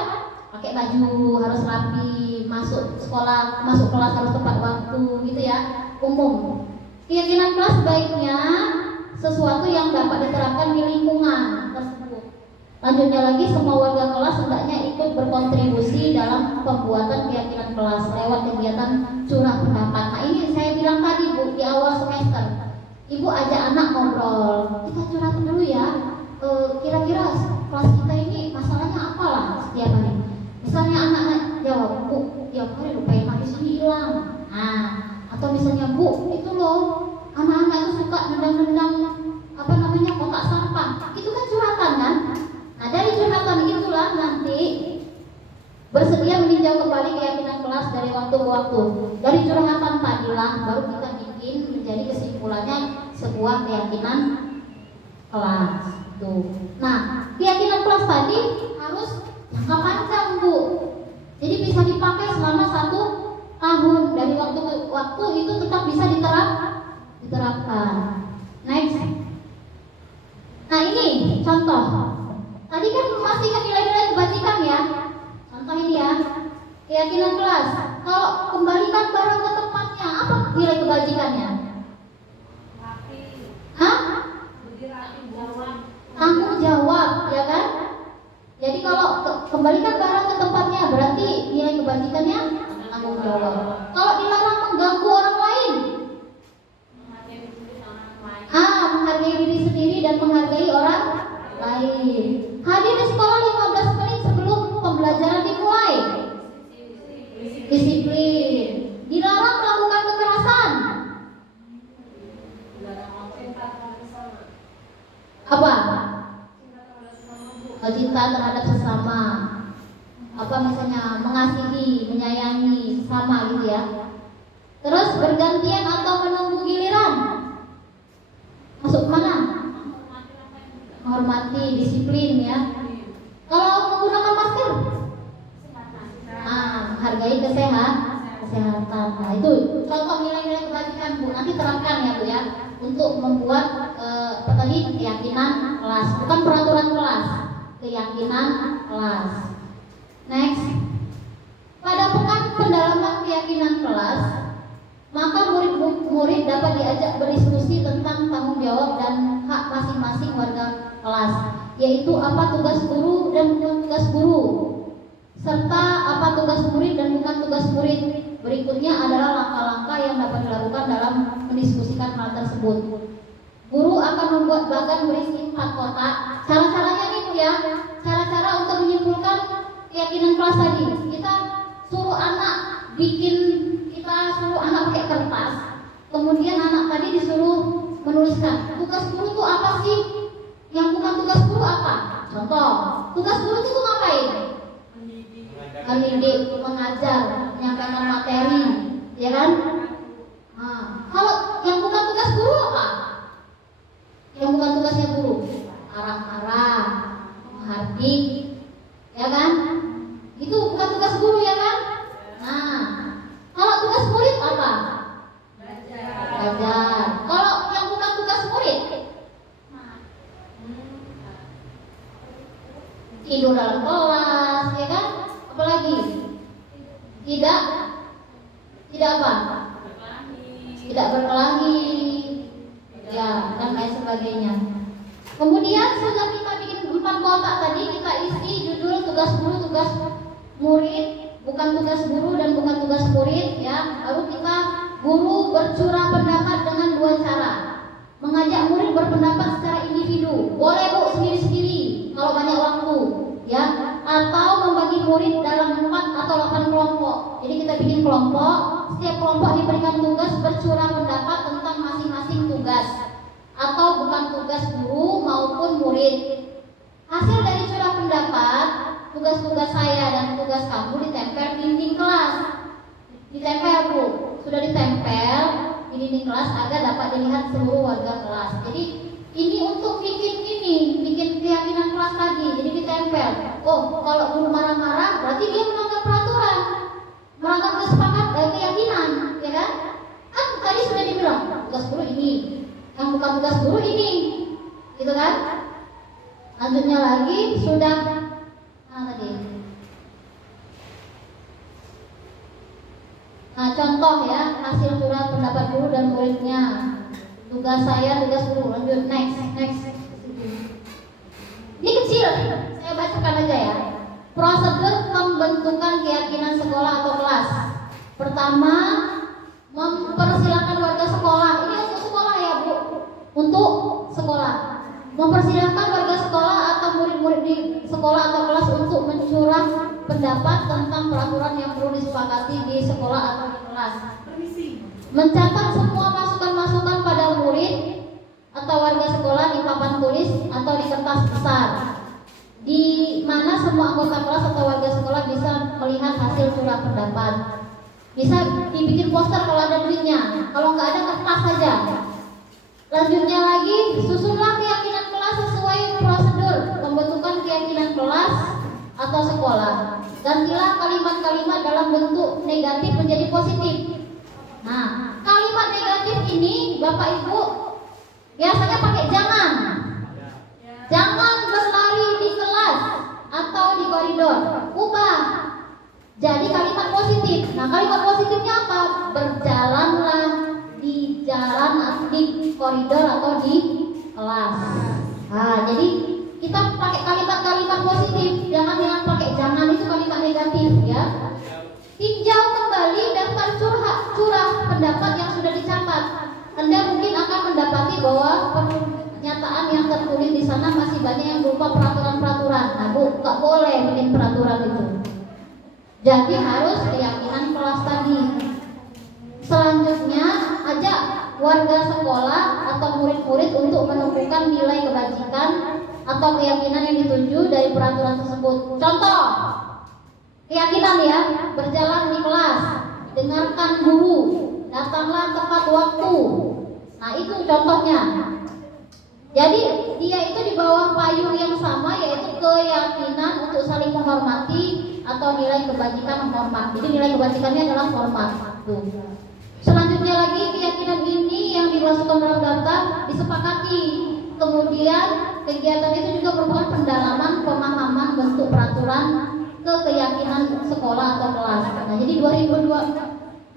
Pakai baju harus rapi, masuk sekolah, masuk kelas harus tepat waktu gitu ya, umum. Keyakinan kelas baiknya sesuatu yang dapat diterapkan di lingkungan tersebut. Lanjutnya lagi, semua warga kelas hendaknya ikut berkontribusi dalam pembuatan keyakinan kelas lewat kegiatan curah pendapat. Nah ini saya bilang tadi Bu, di awal semester, Ibu ajak anak ngobrol, kita curhatin dulu ya, kira-kira kelas kita ini masalahnya apa lah setiap hari. Misalnya anak-anak jawab, Bu, tiap hari lupain di sini hilang. Nah, atau misalnya Bu, itu loh anak-anak itu suka nendang-nendang kotak sampah. Itu kan curhatan kan? Nah dari curhatan itulah nanti bersedia meninjau kembali keyakinan kelas dari waktu ke waktu. Dari curhatan tadilah baru kita bikin menjadi kesimpulannya sebuah keyakinan kelas. Tuh. Nah keyakinan kelas tadi harus jangka panjang Bu. Jadi bisa dipakai selama 1 tahun. Dari waktu ke waktu itu tetap bisa diterapkan. Next. Nah ini contoh. Tadi kan masih ingat nilai-nilai kebajikan ya. Contoh ini ya. Keyakinan kelas. Kalau kembalikan barang ke tempatnya, apa nilai kebajikannya? Rapi. Hah? Lebih rapi, jawab. Tanggung jawab, ya kan? Jadi kalau kembalikan barang ke tempatnya, berarti nilai kebajikannya tanggung jawab. Kalau dilarang mengganggu orang lain, menghargai diri sendiri dan menghargai orang lain. Hadir di sekolah 15 menit sebelum pembelajaran dimulai. Disiplin. Dilarang melakukan kekerasan. Apa? Cinta terhadap sesama. Apa misalnya mengasihi, menyayangi sesama gitu ya. Terus bergantian atau menunggu giliran. Masuk mana? Menghormati, disiplin ya. Kalau menggunakan masker, menghargai kesehatan. Nah itu contoh nilai-nilai kebajikan Bu. Nanti terapkan ya Bu ya, untuk membuat tadi keyakinan kelas, bukan peraturan kelas, keyakinan kelas. Next, pada pekan pendalaman keyakinan kelas, maka murid-murid dapat diajak berdiskusi tentang tanggung jawab dan hak masing-masing warga kelas, yaitu apa tugas guru dan bukan tugas guru, serta apa tugas murid dan bukan tugas murid. Berikutnya adalah langkah-langkah yang dapat dilakukan dalam mendiskusikan hal tersebut. Guru akan membuat bagan berisi 4 kotak. Cara-caranya nih Bu ya, cara-cara untuk menyimpulkan keyakinan kelas tadi. Kita suruh anak pakai kertas, kemudian anak tadi disuruh menuliskan tugas guru itu apa sih, yang bukan tugas guru apa. Contoh, tugas guru itu ngapain? Mendidik, mengajar, menyampaikan materi, ya kan? Kalau yang bukan tugas guru apa? Yang bukan tugasnya guru, arah-arah, menghardik, ya kan? Itu bukan tugas guru ya kan? Nah, kalau tugas murid apa? Belajar. Kalau yang bukan tugas murid, tidur dalam kelas, ya kan? Apalagi? Tidak apa? Tidak berkelahi, ya, dan lain sebagainya. Kemudian sudah kita bikin 4 kotak tadi, kita isi judul tugas guru, tugas murid, bukan tugas guru dan bukan tugas murid, ya. Lalu kita guru bercurah pendapat dengan 2 cara. Mengajak murid berpendapat secara individu, boleh Bu sendiri-sendiri kalau banyak waktu, ya. atau membagi murid dalam 4 atau 8 kelompok. Jadi kita bikin kelompok, setiap kelompok diberikan tugas bercurah pendapat tentang masing-masing tugas atau bukan tugas guru maupun murid. Hasil dari curah pendapat, tugas-tugas saya dan tugas kamu ditempel di dinding kelas. Ditempel Bu, sudah ditempel di dinding kelas agar dapat dilihat seluruh warga kelas. Jadi ini untuk bikin keyakinan kelas tadi. Jadi ditempel. Oh, kalau guru marah-marah berarti dia melanggar peraturan, melanggar keyakinan, ya kan? Kan tadi sudah dibilang tugas guru ini, yang bukan tugas guru ini, gitu kan? Lanjutnya lagi sudah tadi. Nah, contoh ya, hasil surat pendapat guru dan muridnya. Tugas saya, tugas guru. Lanjut, next. Ini kecil, saya bacakan aja ya. Prosedur pembentukan keyakinan sekolah atau kelas. Pertama, mempersilahkan warga sekolah. Ini untuk sekolah ya Bu, untuk sekolah. Mempersilahkan warga sekolah atau murid-murid di sekolah atau kelas untuk mencurah pendapat tentang peraturan yang perlu disepakati di sekolah atau di kelas. Mencatat semua masukan-masukan pada murid atau warga sekolah di papan tulis atau di kertas besar, di mana semua anggota kelas atau warga sekolah bisa melihat hasil curah pendapat. Bisa dibikin poster kalau ada duitnya, kalau nggak ada kertas saja. Lanjutnya lagi, susunlah keyakinan kelas sesuai prosedur pembentukan keyakinan kelas atau sekolah. Gantilah kalimat-kalimat dalam bentuk negatif menjadi positif. Nah, kalimat negatif ini Bapak Ibu biasanya pakai jangan. Jangan berlari di kelas atau di koridor. Ubah jadi kalimat positif. Nah, kalimat positifnya apa? Berjalanlah di jalan, di koridor atau di kelas. Nah, jadi kita pakai kalimat-kalimat positif, jangan yang pakai jangan itu kalimat negatif ya. Tinjau kembali daftar curah pendapat yang sudah dicatat. Anda mungkin akan mendapati bahwa pernyataan yang tertulis di sana masih banyak yang berupa peraturan-peraturan. Nah Bu, nggak boleh bikin peraturan itu. Jadi harus keyakinan kelas tadi. Selanjutnya, ajak warga sekolah atau murid-murid untuk menentukan nilai kebajikan atau keyakinan yang dituju dari peraturan tersebut. Contoh, keyakinan ya, berjalan di kelas, dengarkan guru, datanglah tepat waktu. Nah itu contohnya. Jadi dia itu di bawah payung yang sama, yaitu keyakinan untuk saling menghormati atau nilai kebajikan menghormati. Jadi nilai kebajikannya adalah hormat. Tuh. Selanjutnya lagi, keyakinan ini yang dimasukkan dalam daftar disepakati. Kemudian kegiatan itu juga merupakan pendalaman pemahaman bentuk peraturan ke keyakinan sekolah atau kelas. Nah, jadi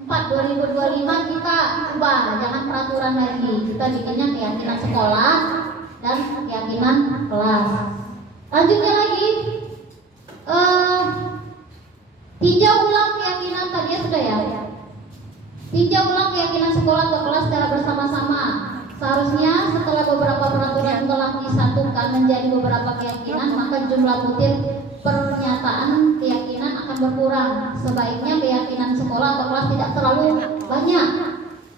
2024-2025 kita ubah, jangan peraturan lagi. Kita bikinnya keyakinan sekolah dan keyakinan kelas. Lanjutnya lagi, tinjau ulang keyakinan tadi ya sudah ya. Tinjau ulang keyakinan sekolah atau kelas secara bersama-sama. Seharusnya setelah beberapa peraturan telah disatukan menjadi beberapa keyakinan, maka jumlah butir pernyataan keyakinan akan berkurang. Sebaiknya keyakinan sekolah atau kelas tidak terlalu banyak,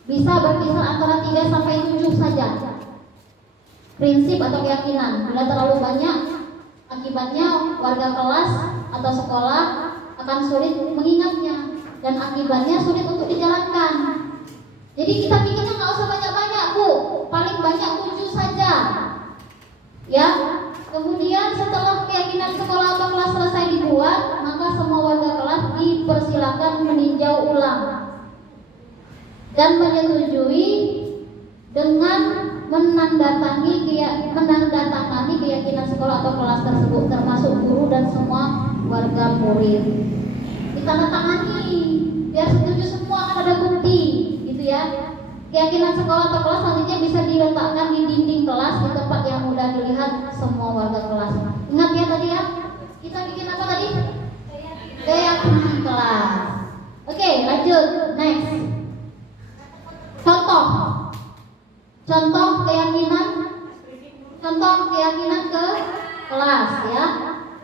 bisa berkisar antara 3 sampai 7 saja. Prinsip atau keyakinan, bila terlalu banyak, akibatnya warga kelas atau sekolah akan sulit mengingatnya dan akibatnya sulit untuk dijalankan. Jadi kita bikinnya nggak usah banyak-banyak Bu, paling banyak 7 saja. Ya. Kemudian setelah keyakinan sekolah atau kelas selesai dibuat, maka semua warga kelas dipersilakan meninjau ulang dan menyetujui dengan menandatangani keyakinan sekolah atau kelas tersebut, termasuk guru dan semua warga murid. Ditandatangani biar setuju semua, kan ada bukti, gitu ya. Keyakinan sekolah atau kelas selanjutnya bisa diletakkan di dinding kelas di tempat yang mudah dilihat semua warga kelas. Ingat ya tadi ya, kita bikin apa tadi? Keyakinan kelas. Oke, lanjut, next. Contoh keyakinan ke kelas ya.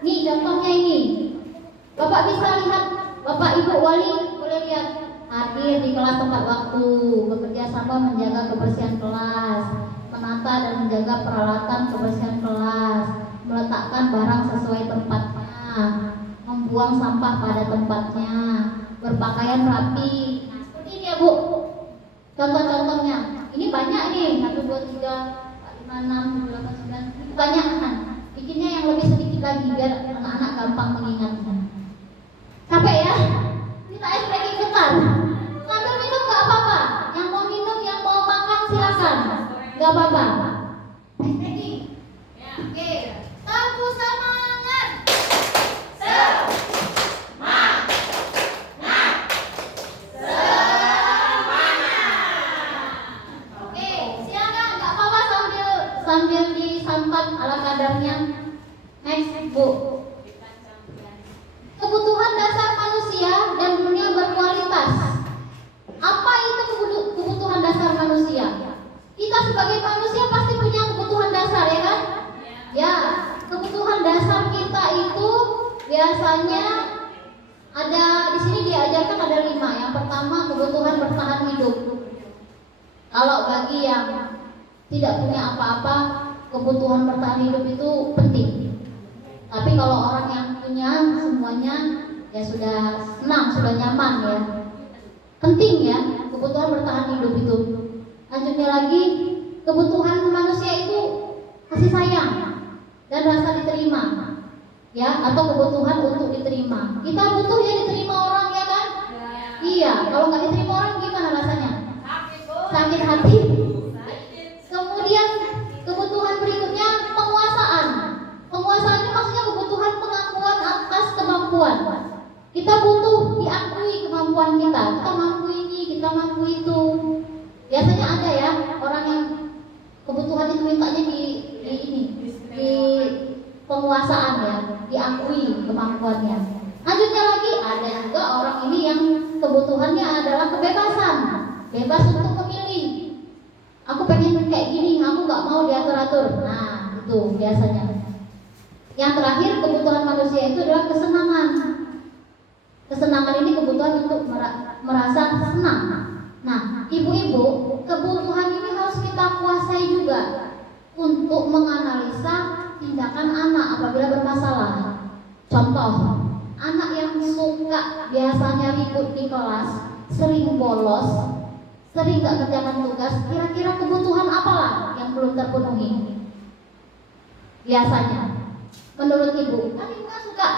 Nih contohnya ini. Bapak bisa lihat, Bapak Ibu Wali boleh lihat, hadir di kelas tepat waktu, bekerja sama menjaga kebersihan kelas, menata dan menjaga peralatan kebersihan kelas, meletakkan barang sesuai tempatnya, membuang sampah pada tempatnya, berpakaian rapi. Nah, seperti ini ya Bu. Contoh-contohnya, ini banyak nih, 1, 2, 3, 4, 5, 6, 7, 8, 9, ini banyak kan. Bikinnya yang lebih sedikit lagi biar anak-anak gampang mengingatnya. Capek ya? Kita lagi bentar. Sambil minum nggak apa-apa. Yang mau minum, yang mau makan silakan. Nggak apa-apa. Ready? Oke. Tepuk semangat. Oke, silakan. Nggak apa-apa sambil disantap ala kadarnya. Next, Bu. Kebutuhan dasar manusia dan dunia berkualitas. Apa itu kebutuhan dasar manusia? Kita sebagai manusia pasti punya kebutuhan dasar, ya kan? Ya, kebutuhan dasar kita itu biasanya ada di sini diajarkan ada 5. Yang pertama kebutuhan bertahan hidup. Kalau bagi yang tidak punya apa-apa, kebutuhan bertahan hidup itu penting. Tapi kalau orang yang punya semuanya ya sudah senang, sudah nyaman ya. Penting ya kebutuhan bertahan hidup itu. Lanjutnya lagi, kebutuhan manusia itu kasih sayang dan rasa diterima. Ya, atau kebutuhan untuk diterima. Kita butuh ya diterima orang, ya kan? Iya, kalau nggak diterima orang gimana rasanya? Sakit hati. Kemudian kebutuhan berikutnya penguasaan. Penguasaan itu maksudnya kebutuhan pengakuan atas kemampuan. Kita butuh diakui kemampuan kita. Kita mampu ini, kita mampu itu. Biasanya ada ya orang yang kebutuhan itu mintanya di penguasaan ya, diakui kemampuannya. Lanjutnya lagi ada juga orang ini yang kebutuhannya adalah kebebasan, bebas untuk memilih. Aku pengen kayak gini, aku nggak mau diatur-atur. Nah itu biasanya. Yang terakhir kebutuhan manusia itu adalah kesenangan. Kesenangan ini kebutuhan untuk merasa senang. Nah, ibu-ibu, kebutuhan ini harus kita kuasai juga untuk menganalisa tindakan anak apabila bermasalah. Contoh, anak yang suka biasanya ribut di kelas, sering bolos, sering gak kerjakan tugas, kira-kira kebutuhan apalah yang belum terpenuhi? Biasanya, menurut ibu, kan ibu kan suka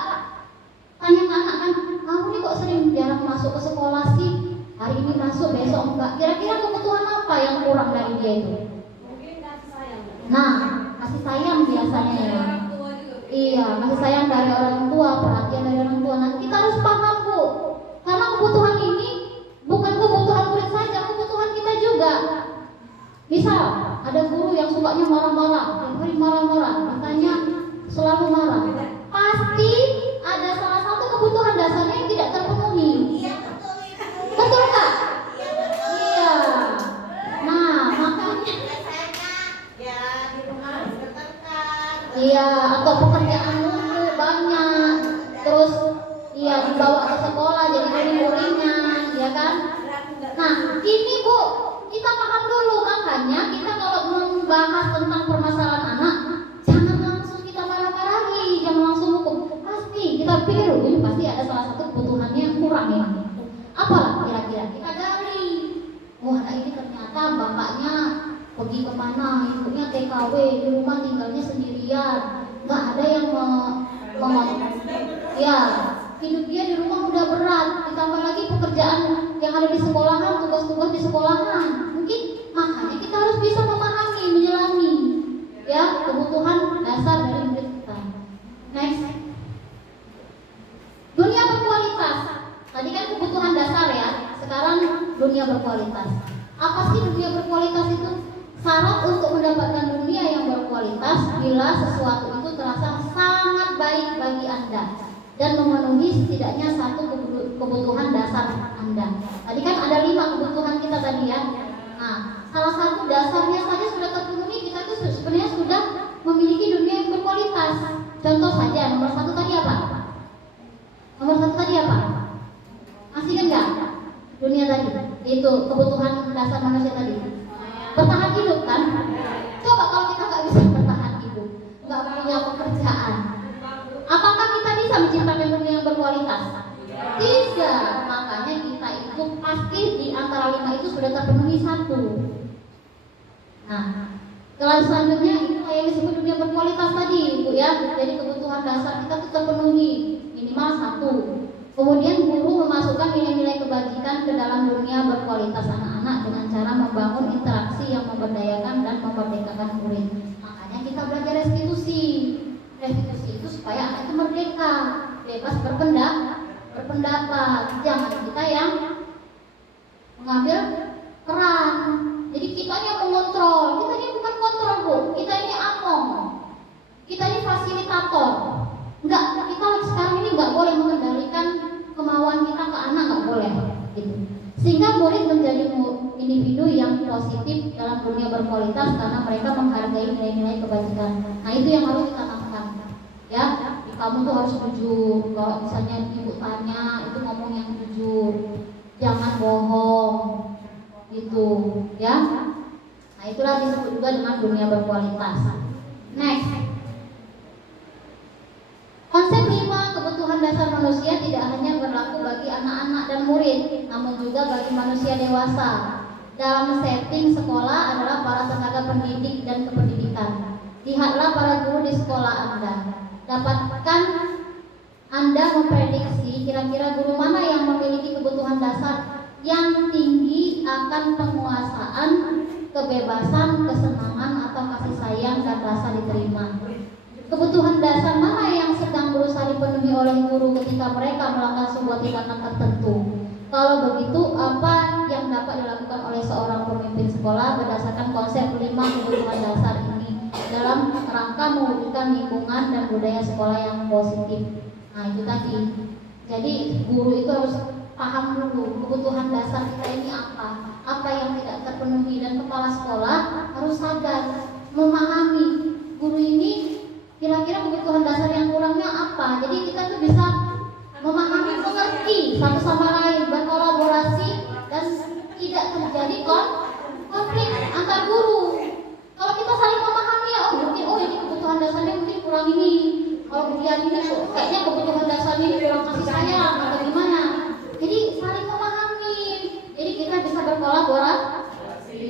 tanya ke anak kan, kamu nih kok sering jarang masuk ke sekolah sih? Hari ini masuk, besok enggak. Kira-kira kebutuhan apa yang kurang dari dia itu? Mungkin kasih sayang. Nah, kasih sayang biasanya ya. Iya, kasih sayang dari orang tua, perhatian dari orang tua. Nah, kita harus paham Bu, karena kebutuhan ini bukan kebutuhan murid saja, kebutuhan kita juga. Misal, ada guru yang sukanya marah-marah, yang hari marah-marah, makanya selalu marah. Pasti ada salah satu kebutuhan dasarnya yang tidak terpenuhi. Betul nggak? Iya. Nah, makanya iya, atau pekerjaan numpuk banyak, terus iya dibawa ke sekolah jadi uring-uringan, ya kan? Nah, ini Bu, kita paham dulu, makanya kita kalau membahas tentang permasalahan anak, jangan langsung kita marah-marahi, jangan langsung hukum. Pasti kita pikir, ini pasti ada salah satu kebutuhannya yang kurang ya. Apalah kira-kira kita gali. Wah, anak ini ternyata bapaknya pergi kemana, ibunya TKW, di rumah tinggalnya sendirian, nggak ada yang ya, hidup dia di rumah udah berat, ditambah lagi pekerjaan yang ada di sekolahan, tugas-tugas di sekolahan. Mungkin makanya kita harus bisa memahami, menyelami ya kebutuhan dasar dari murid kita. Next, dunia berkualitas. Tadi kan kebutuhan dasar ya, sekarang dunia berkualitas. Apa sih dunia berkualitas itu? Syarat untuk mendapatkan dunia yang berkualitas bila sesuatu itu terasa sangat baik bagi Anda dan memenuhi setidaknya satu kebutuhan dasar Anda. Tadi kan ada 5 kebutuhan kita tadi ya. Nah, salah satu dasarnya saja sudah terpenuhi, kita itu sebenarnya sudah memiliki dunia yang berkualitas. Contoh saja, nomor 1 tadi apa? Nomor itu kebutuhan dasar manusia tadi? Bertahan hidup kan? Coba kalau kita nggak bisa bertahan hidup, nggak punya pekerjaan, apakah kita bisa menciptakan dunia yang berkualitas? Tidak. Makanya kita itu pasti di antara 5 itu sudah terpenuhi 1. Nah, kelas selanjutnya itu yang disebut dunia berkualitas tadi, Bu ya. Jadi kebutuhan dasar kita itu terpenuhi minimal 1. Kemudian guru memasukkan nilai-nilai kebajikan ke dalam dunia berkualitas anak-anak dengan cara membangun interaksi yang memberdayakan dan memerdekakan murid. Makanya kita belajar restitusi. Restitusi itu supaya anak itu merdeka, bebas berpendapat. Jangan kita yang mengambil peran. Jadi kita yang mengontrol. Kita ini bukan kontrol, Bu. Kita ini among. Kita ini fasilitator. Enggak, kita sekarang ini enggak boleh mengendalikan kemauan kita ke anak, enggak boleh gitu. Sehingga murid menjadi individu yang positif dalam dunia berkualitas karena mereka menghargai nilai-nilai kebajikan. Nah, itu yang harus ditanamkan. Ya, kamu tuh harus jujur. Kalau misalnya ibu tanya, itu ngomong yang jujur. Jangan bohong. Gitu, ya. Nah, itulah disebut juga dengan dunia berkualitas. Next. Konsep 5 kebutuhan dasar manusia tidak hanya berlaku bagi anak-anak dan murid, namun juga bagi manusia dewasa. Dalam setting sekolah adalah para tenaga pendidik dan kependidikan. Lihatlah para guru di sekolah Anda. Dapatkan Anda memprediksi kira-kira guru mana yang memiliki kebutuhan dasar yang tinggi akan penguasaan, kebebasan, kesenangan atau kasih sayang dan rasa diterima. Kebutuhan dasar mana yang sedang berusaha dipenuhi oleh guru ketika mereka melakukan sebuah tindakan tertentu? Kalau begitu, apa yang dapat dilakukan oleh seorang pemimpin sekolah berdasarkan konsep 5 kebutuhan dasar ini dalam rangka mewujudkan lingkungan dan budaya sekolah yang positif? Nah, itu tadi. Jadi guru itu harus paham dulu kebutuhan dasar kita ini apa yang tidak terpenuhi, dan kepala sekolah harus sadar, memahami guru ini kira-kira kebutuhan dasar yang kurangnya apa. Jadi kita tuh bisa memahami, mengerti satu sama lain, berkolaborasi dan tidak terjadi konflik antar guru. Kalau kita saling memahami, ya mungkin ini kebutuhan dasarnya mungkin kurang ini. Kalau dia ini kayaknya kebutuhan dasarnya ini kurang kasih sayang atau gimana. Jadi saling memahami. Jadi kita bisa berkolaborasi.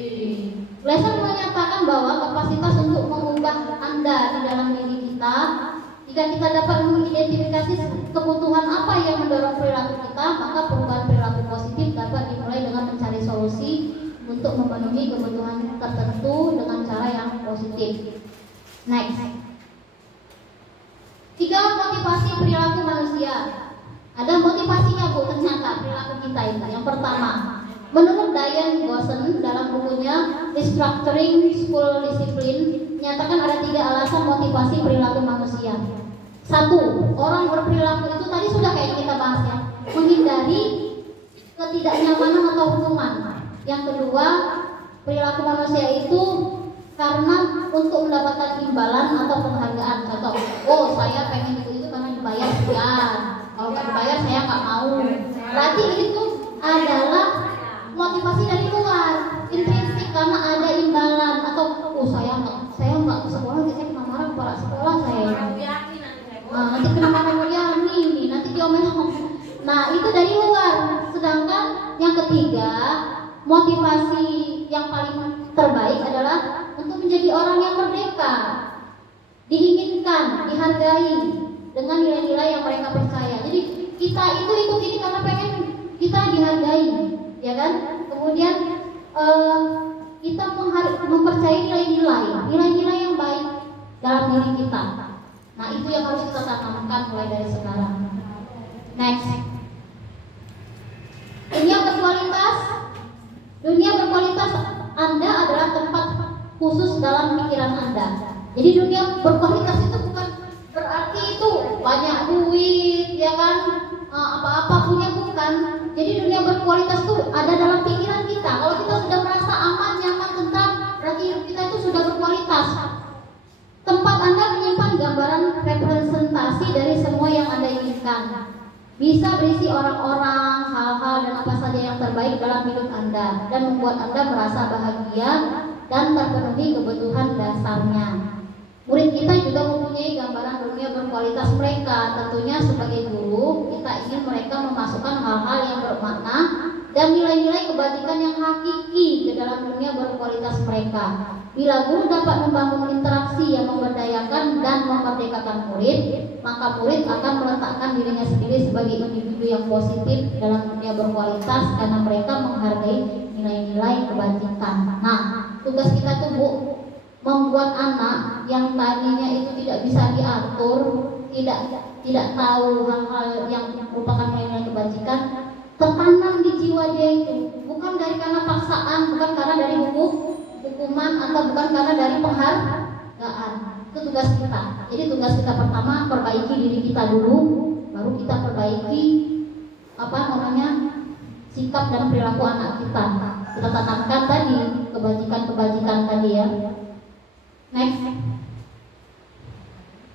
Lesson menyatakan bahwa kapasitas untuk mengubah Anda di dalam diri kita, jika kita dapat mengidentifikasi kebutuhan apa yang mendorong perilaku kita, maka perubahan perilaku positif dapat dimulai dengan mencari solusi untuk memenuhi kebutuhan tertentu dengan cara yang positif. Next. 3 motivasi perilaku manusia. Ada motivasinya, Bu, ternyata perilaku kita itu. Yang pertama, menurut Diane Gosson dalam bukunya Restructuring School Discipline, menyatakan ada 3 alasan motivasi perilaku manusia. 1, orang berperilaku itu tadi sudah kayak kita bahas ya, menghindari ketidaknyamanan atau hukuman. Yang kedua, perilaku manusia itu karena untuk mendapatkan imbalan atau penghargaan. Contoh, saya pengen itu karena dibayar sekian. Kalau nggak dibayar saya nggak mau. Berarti itu adalah motivasi dari luar, intrinsik, karena ada imbalan atau saya nggak ke sekolah, saya kena marah kepala sekolah saya. Nanti kena marah kuliah nih, nanti diomelin. Nah, itu dari luar. Sedangkan yang ketiga, motivasi yang paling terbaik adalah untuk menjadi orang yang merdeka, diinginkan, dihargai dengan nilai-nilai yang mereka percaya. Jadi kita itu ikut ini karena pengen kita dihargai, ya kan? Kemudian kita mempercayai nilai-nilai yang baik dalam diri kita. Nah, itu yang harus kita tanamkan mulai dari sekarang. Next. Dunia berkualitas. Dunia berkualitas Anda adalah tempat khusus dalam pikiran Anda. Jadi dunia berkualitas itu bukan berarti itu banyak duit, ya kan? Apa-apa punya, bukan. Jadi dunia berkualitas itu ada dalam pikiran kita. Kalau kita sudah merasa aman, nyaman, tentram, berarti hidup kita itu sudah berkualitas. Tempat Anda menyimpan gambaran representasi dari semua yang Anda inginkan. bisa berisi orang-orang, hal-hal dan apa saja yang terbaik dalam hidup Anda dan membuat Anda merasa bahagia dan terpenuhi kebutuhan dasarnya. Murid kita juga mempunyai gambaran dunia berkualitas mereka. Tentunya sebagai guru, kita ingin mereka memasukkan hal-hal yang bermakna dan nilai-nilai kebajikan yang hakiki ke dalam dunia berkualitas mereka. Bila guru dapat membangun interaksi yang memberdayakan dan memerdekakan murid, maka murid akan meletakkan dirinya sendiri sebagai individu yang positif dalam dunia berkualitas karena mereka menghargai nilai-nilai kebajikan. Nah, tugas kita tuh Bu, membuat anak yang tadinya itu tidak bisa diatur, tidak tahu hal-hal yang merupakan nilai-nilai kebajikan, tertanam di jiwa dia itu, bukan dari karena paksaan, bukan karena dari hukuman atau bukan karena dari penghargaan. Itu tugas kita. Jadi tugas kita pertama perbaiki diri kita dulu, baru kita perbaiki sikap dan perilaku anak kita. Kita tanamkan tadi kebajikan-kebajikan tadi ya. Next.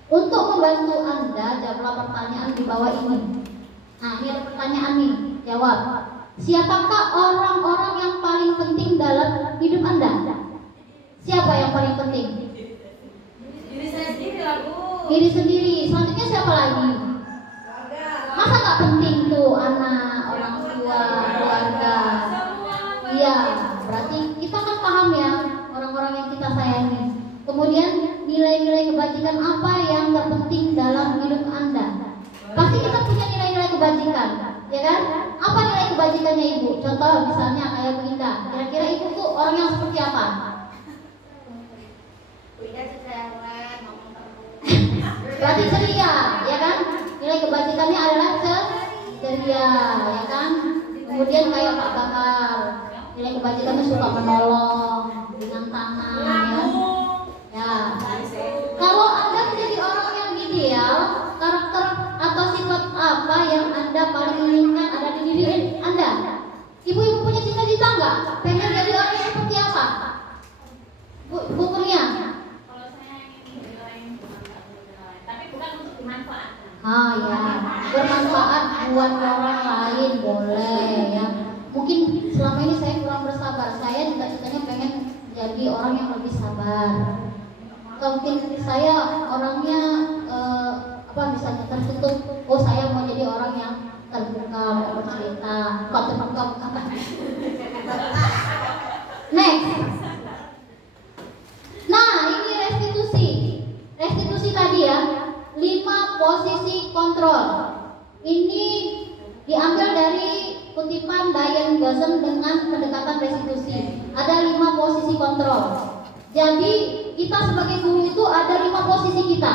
Untuk membantu Anda, jawablah pertanyaan di bawah ini. Nah, ini ada pertanyaan nih, jawab. Siapakah orang-orang yang paling penting dalam hidup Anda? Siapa yang paling penting? Diri saya sendiri lah Bu. Diri sendiri. Selanjutnya siapa lagi? Masa nggak penting tuh anak, orang tua, keluarga? Iya, berarti kita kan paham ya orang-orang yang kita sayangi. Kemudian nilai-nilai kebajikan apa yang terpenting dalam hidup Anda? Pasti kita punya nilai-nilai kebajikan, ya kan? Apa nilai kebajikannya Ibu? Contoh misalnya kayak Bu Indah. Kira-kira Ibu tuh orang yang seperti apa? Berarti ceria, ya kan? Nilai kebajikannya adalah ceria, ya kan? Kemudian kayak Pak Bakar, nilai kebajikannya suka menolong dengan tangan, ya. Ya. Kalau Anda menjadi orang yang ideal, karakter atau sifat apa yang Anda paling inginkan ada di diri Anda? Ibu-ibu punya cita-cita nggak? Pengen jadi orang yang seperti apa? Bu Kurnia? Kalau saya ingin jadi orang yang bermanfaat, tapi bukan untuk dimanfaatkan. Ya, bermanfaat buat orang lain boleh ya. Mungkin selama ini saya kurang bersabar. Saya cita-citanya pengen jadi orang yang lebih sabar. Atau mungkin saya orangnya misalnya tertutup. Oh, saya mau jadi orang yang terbuka, mau bercerita, bukan terbuka. Next. Nah, ini restitusi. Restitusi tadi ya, 5 posisi kontrol. Ini diambil dari kutipan Diane Guzman dengan pendekatan restitusi. Ada 5 posisi kontrol. Jadi kita sebagai guru itu ada 5 posisi kita.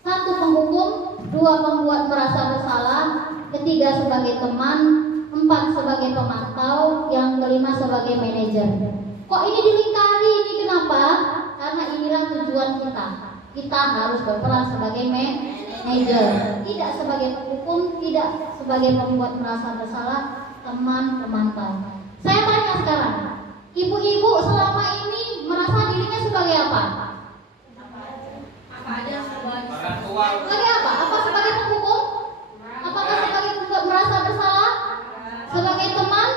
1 penghukum, 2 pembuat merasa bersalah, 3 sebagai teman, 4 sebagai pemantau, yang kelima sebagai manajer. Kok ini dilingkari? Ini kenapa? Karena inilah tujuan kita. Kita harus berperan sebagai manajer, tidak sebagai penghukum, tidak sebagai pembuat merasa bersalah, teman, pemantau. Saya tanya sekarang, ibu-ibu selama ini merasa dirinya sebagai apa? Apa aja sebagai Orang tua. Sebagai apa? Apa sebagai penghukum? Apakah sebagai pembuat merasa bersalah? Sebagai teman?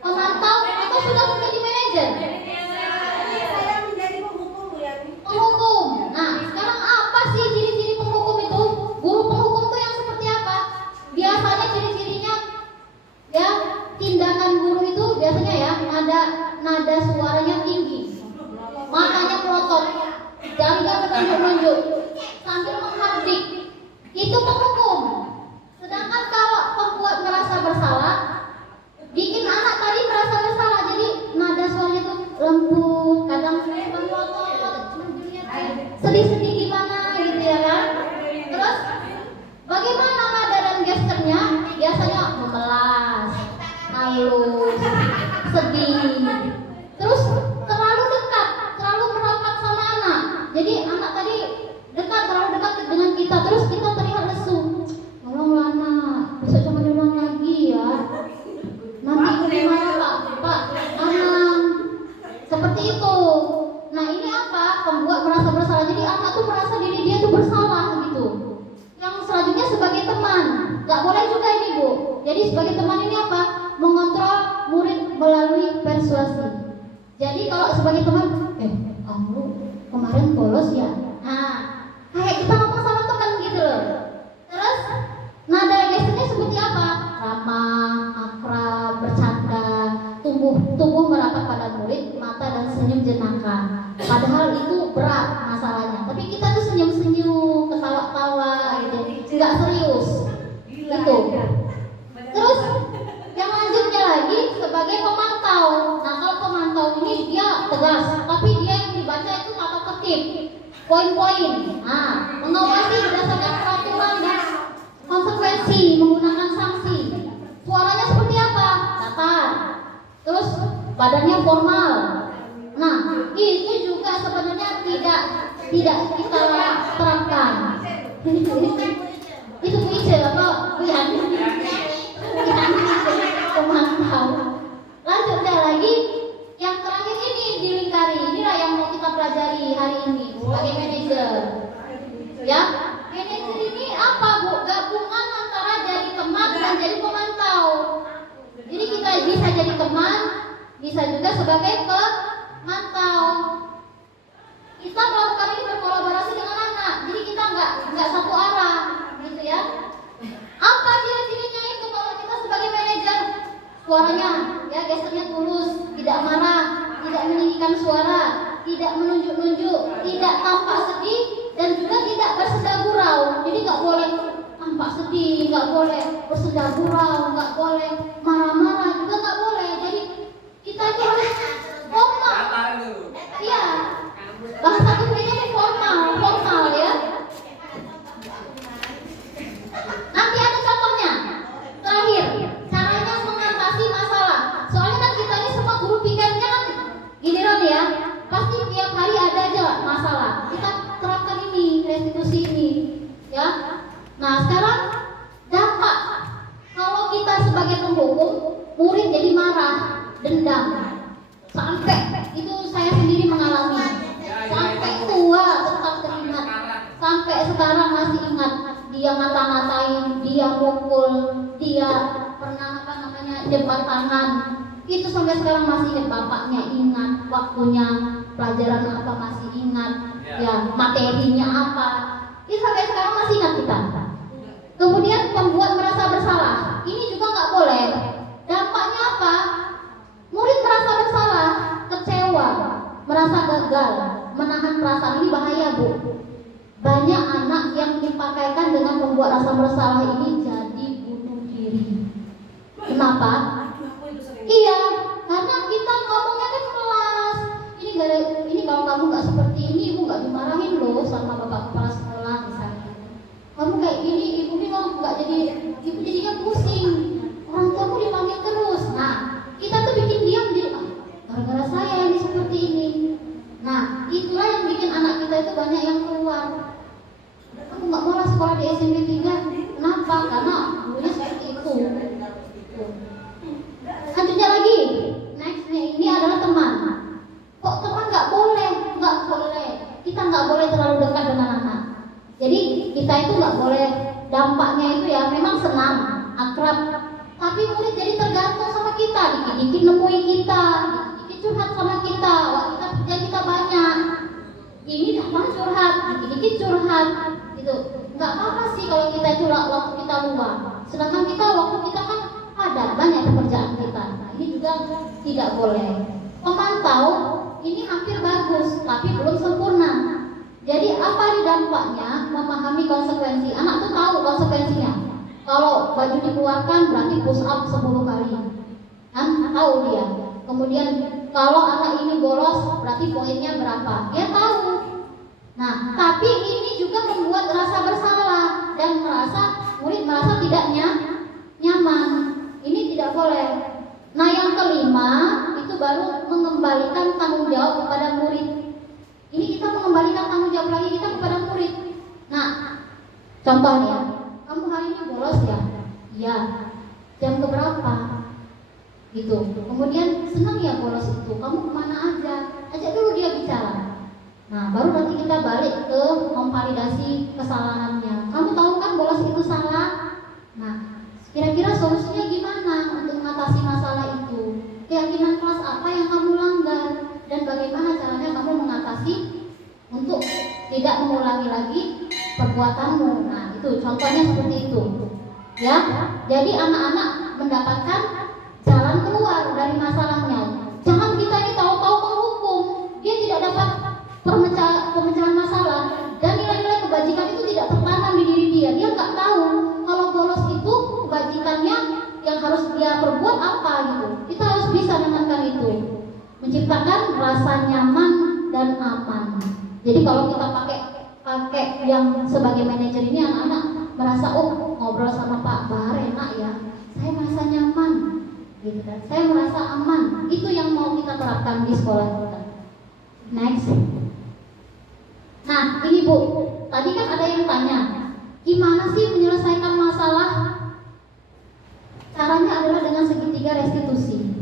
Pemantau? Atau sudah menjadi manajer? saya menjadi penghukum Bu Yani. Penghukum. Nah, sekarang apa sih ciri-ciri penghukum itu? Guru penghukum itu yang seperti apa? Biasanya ciri-cirinya ya, tindakan guru itu biasanya ya nada suaranya tinggi, matanya melotot, jarinya menunjuk-nunjuk sambil menghardik. Itu penghukum. Sedangkan kalau pembuat merasa bersalah, bikin anak tadi merasa bersalah, jadi nada suaranya tuh lembut, kadang melotot, sedih-sedih gimana gitu ya kan. Terus bagaimana nada dan gesturnya? Biasanya memelas, halus, sedih. Terus terlalu dekat, terlalu merapat sama anak. Jadi anak tadi terlalu dekat dengan kita, terus kita terlihat lesu. Tolonglah anak, besok jangan diulang lagi ya. Nanti gimana Pak Anang? Seperti itu. Nah, ini apa? Pembuat merasa bersalah. Jadi anak tuh merasa diri dia tuh bersalah gitu. Yang selanjutnya sebagai teman. nggak boleh juga ini Bu. Jadi sebagai teman ini apa? Mengontrol murid melalui persuasi. Jadi kalau sebagai teman, kamu kemarin bolos ya? Nah, kayak kita ngomong sama teman gitu loh. Terus nada gesturnya seperti apa? Ramah, akrab, bercanda, tubuh merapat pada murid, mata dan senyum jenaka. Padahal itu berat masalahnya. Tapi kita tuh senyum-senyum, ketawa-tawa gitu, nggak serius. Itu. Terus yang lanjutnya lagi sebagai pemantau. Nah kalau pemantau ini dia tegas, tapi dia yang dibaca itu tata tertib, poin-poin. Nah mengawasi berdasarkan peraturan dan konsekuensi menggunakan sanksi. Suaranya seperti apa? Datar. Terus badannya formal. Nah itu juga sebenarnya tidak kita terapkan. Itu bisa apa? Pemantau. Lanjutnya lagi yang terakhir ini dilingkari. Inilah yang mau kita pelajari hari ini sebagai manajer. Ya, manajer ini apa Bu? Gabungan antara jadi teman dan jadi pemantau. Jadi kita bisa jadi teman, bisa juga sebagai pemantau. Kita melakukan ini berkolaborasi dengan anak. Jadi kita nggak satu arah, gitu ya. Apa ciri-cirinya itu kalau kita sebagai manajer? Suaranya, ya gesturnya tulus, tidak marah, tidak meninggikan suara, tidak menunjuk-nunjuk, tidak tampak sedih, dan juga tidak bersenda gurau. Jadi nggak boleh tampak sedih, nggak boleh bersenda gurau, nggak boleh marah-marah, juga nggak boleh. Jadi kita itu harus formal. Iya. Bahasa tubuhnya formal ya. Nanti ada contohnya. Terakhir, caranya mengatasi masalah. Soalnya kan kita ini semua guru pikirnya kan gini Ron ya. Pasti tiap hari ada aja masalah. Kita terapkan ini, restitusi ini, ya. Nah, sekarang dampak kalau kita sebagai penghukum, murid jadi marah, dendam. Sampai itu saya sendiri mengalami. Sampai tua tetap teringat. Sampai sekarang masih ingat. Dia ngata-ngatain, dia mukul, dia pernah jebak tangan. Itu sampai sekarang masih ingat, bapaknya ingat, waktunya pelajaran apa masih ingat, ya materinya apa. Itu sampai sekarang masih ingat kita. Kemudian pembuat merasa bersalah. Ini juga nggak boleh. Dampaknya apa? Murid merasa bersalah, kecewa, merasa gagal, menahan perasaan. Ini bahaya Bu. Banyak anak yang dipakaikan dengan membuat rasa bersalah ini jadi bunuh diri. Kenapa? Iya, karena kita ngomongnya kan kelas. Ini kalau kamu nggak seperti ini, ibu nggak dimarahin loh sama bapak kepala sekolah misalnya. Kamu kayak gini, ibu ini nggak jadi, ibu jadinya pusing. Orang tuamu dipanggil terus. Nah, kita tuh bikin diam jadi, gara-gara saya ini seperti ini. Nah, itulah yang bikin anak kita itu banyak yang keluar. Aku nggak mau sekolah di SMP 3. Kenapa? Karena gurunya seperti itu. Lanjutnya lagi. Nextnya ini adalah teman. Kok teman nggak boleh? Nggak boleh. Kita nggak boleh terlalu dekat dengan anak. Jadi kita itu nggak boleh. Dampaknya itu ya memang senang, akrab. Tapi murid jadi tergantung sama kita. Dikit-dikit nemuin kita, dikit-dikit curhat sama kita. Wah kita banyak. Ini apa curhat? Dikit-dikit curhat. Gitu. Nggak apa-apa sih kalau kita itu waktu kita luang. Sedangkan kita waktu kita kan ada banyak pekerjaan kita. Nah, ini juga tidak boleh. Pemantau ini hampir bagus, tapi belum sempurna. Jadi apa nih dampaknya? Memahami konsekuensi. Anak tuh tahu konsekuensinya. Kalau baju dikeluarkan berarti push up 10 kali. Kan tahu dia. Kemudian kalau anak ini bolos berarti poinnya berapa? Dia tahu. Nah, tapi ini juga membuat rasa bersalah dan murid merasa tidak nyaman. Ini tidak boleh. Nah, yang kelima itu baru mengembalikan tanggung jawab kepada murid. Ini kita mengembalikan tanggung jawab lagi kita kepada murid. Nah, contohnya, kamu hari ini bolos ya? Iya. Jam keberapa? Gitu. Kemudian senang ya bolos itu. Kamu kemana aja? Ajak dulu dia bicara. Nah, baru nanti kita balik ke memvalidasi kesalahannya. Kamu tahu kan bolos itu salah? Nah, perbuatanmu. Nah, itu contohnya seperti itu. Ya, jadi anak-anak mendapatkan jalan keluar dari masalahnya. Jangan kita ini tahu-tahu menghukum. Dia tidak dapat pemecahan masalah dan nilai-nilai kebajikan itu tidak tertanam di diri dia. Dia nggak tahu kalau bolos itu kebajikannya yang harus dia perbuat apa gitu. Kita harus bisa menentukan itu, menciptakan rasa nyaman dan aman. Jadi kalau kita pakai yang sebagai manajer ini, anak-anak merasa ngobrol sama Pak Bahar enak ya, saya merasa nyaman gitu kan, saya merasa aman. Itu yang mau kita terapkan di sekolah kita. Next. Nah ini Bu, tadi kan ada yang tanya gimana sih menyelesaikan masalah. Caranya adalah dengan segitiga restitusi.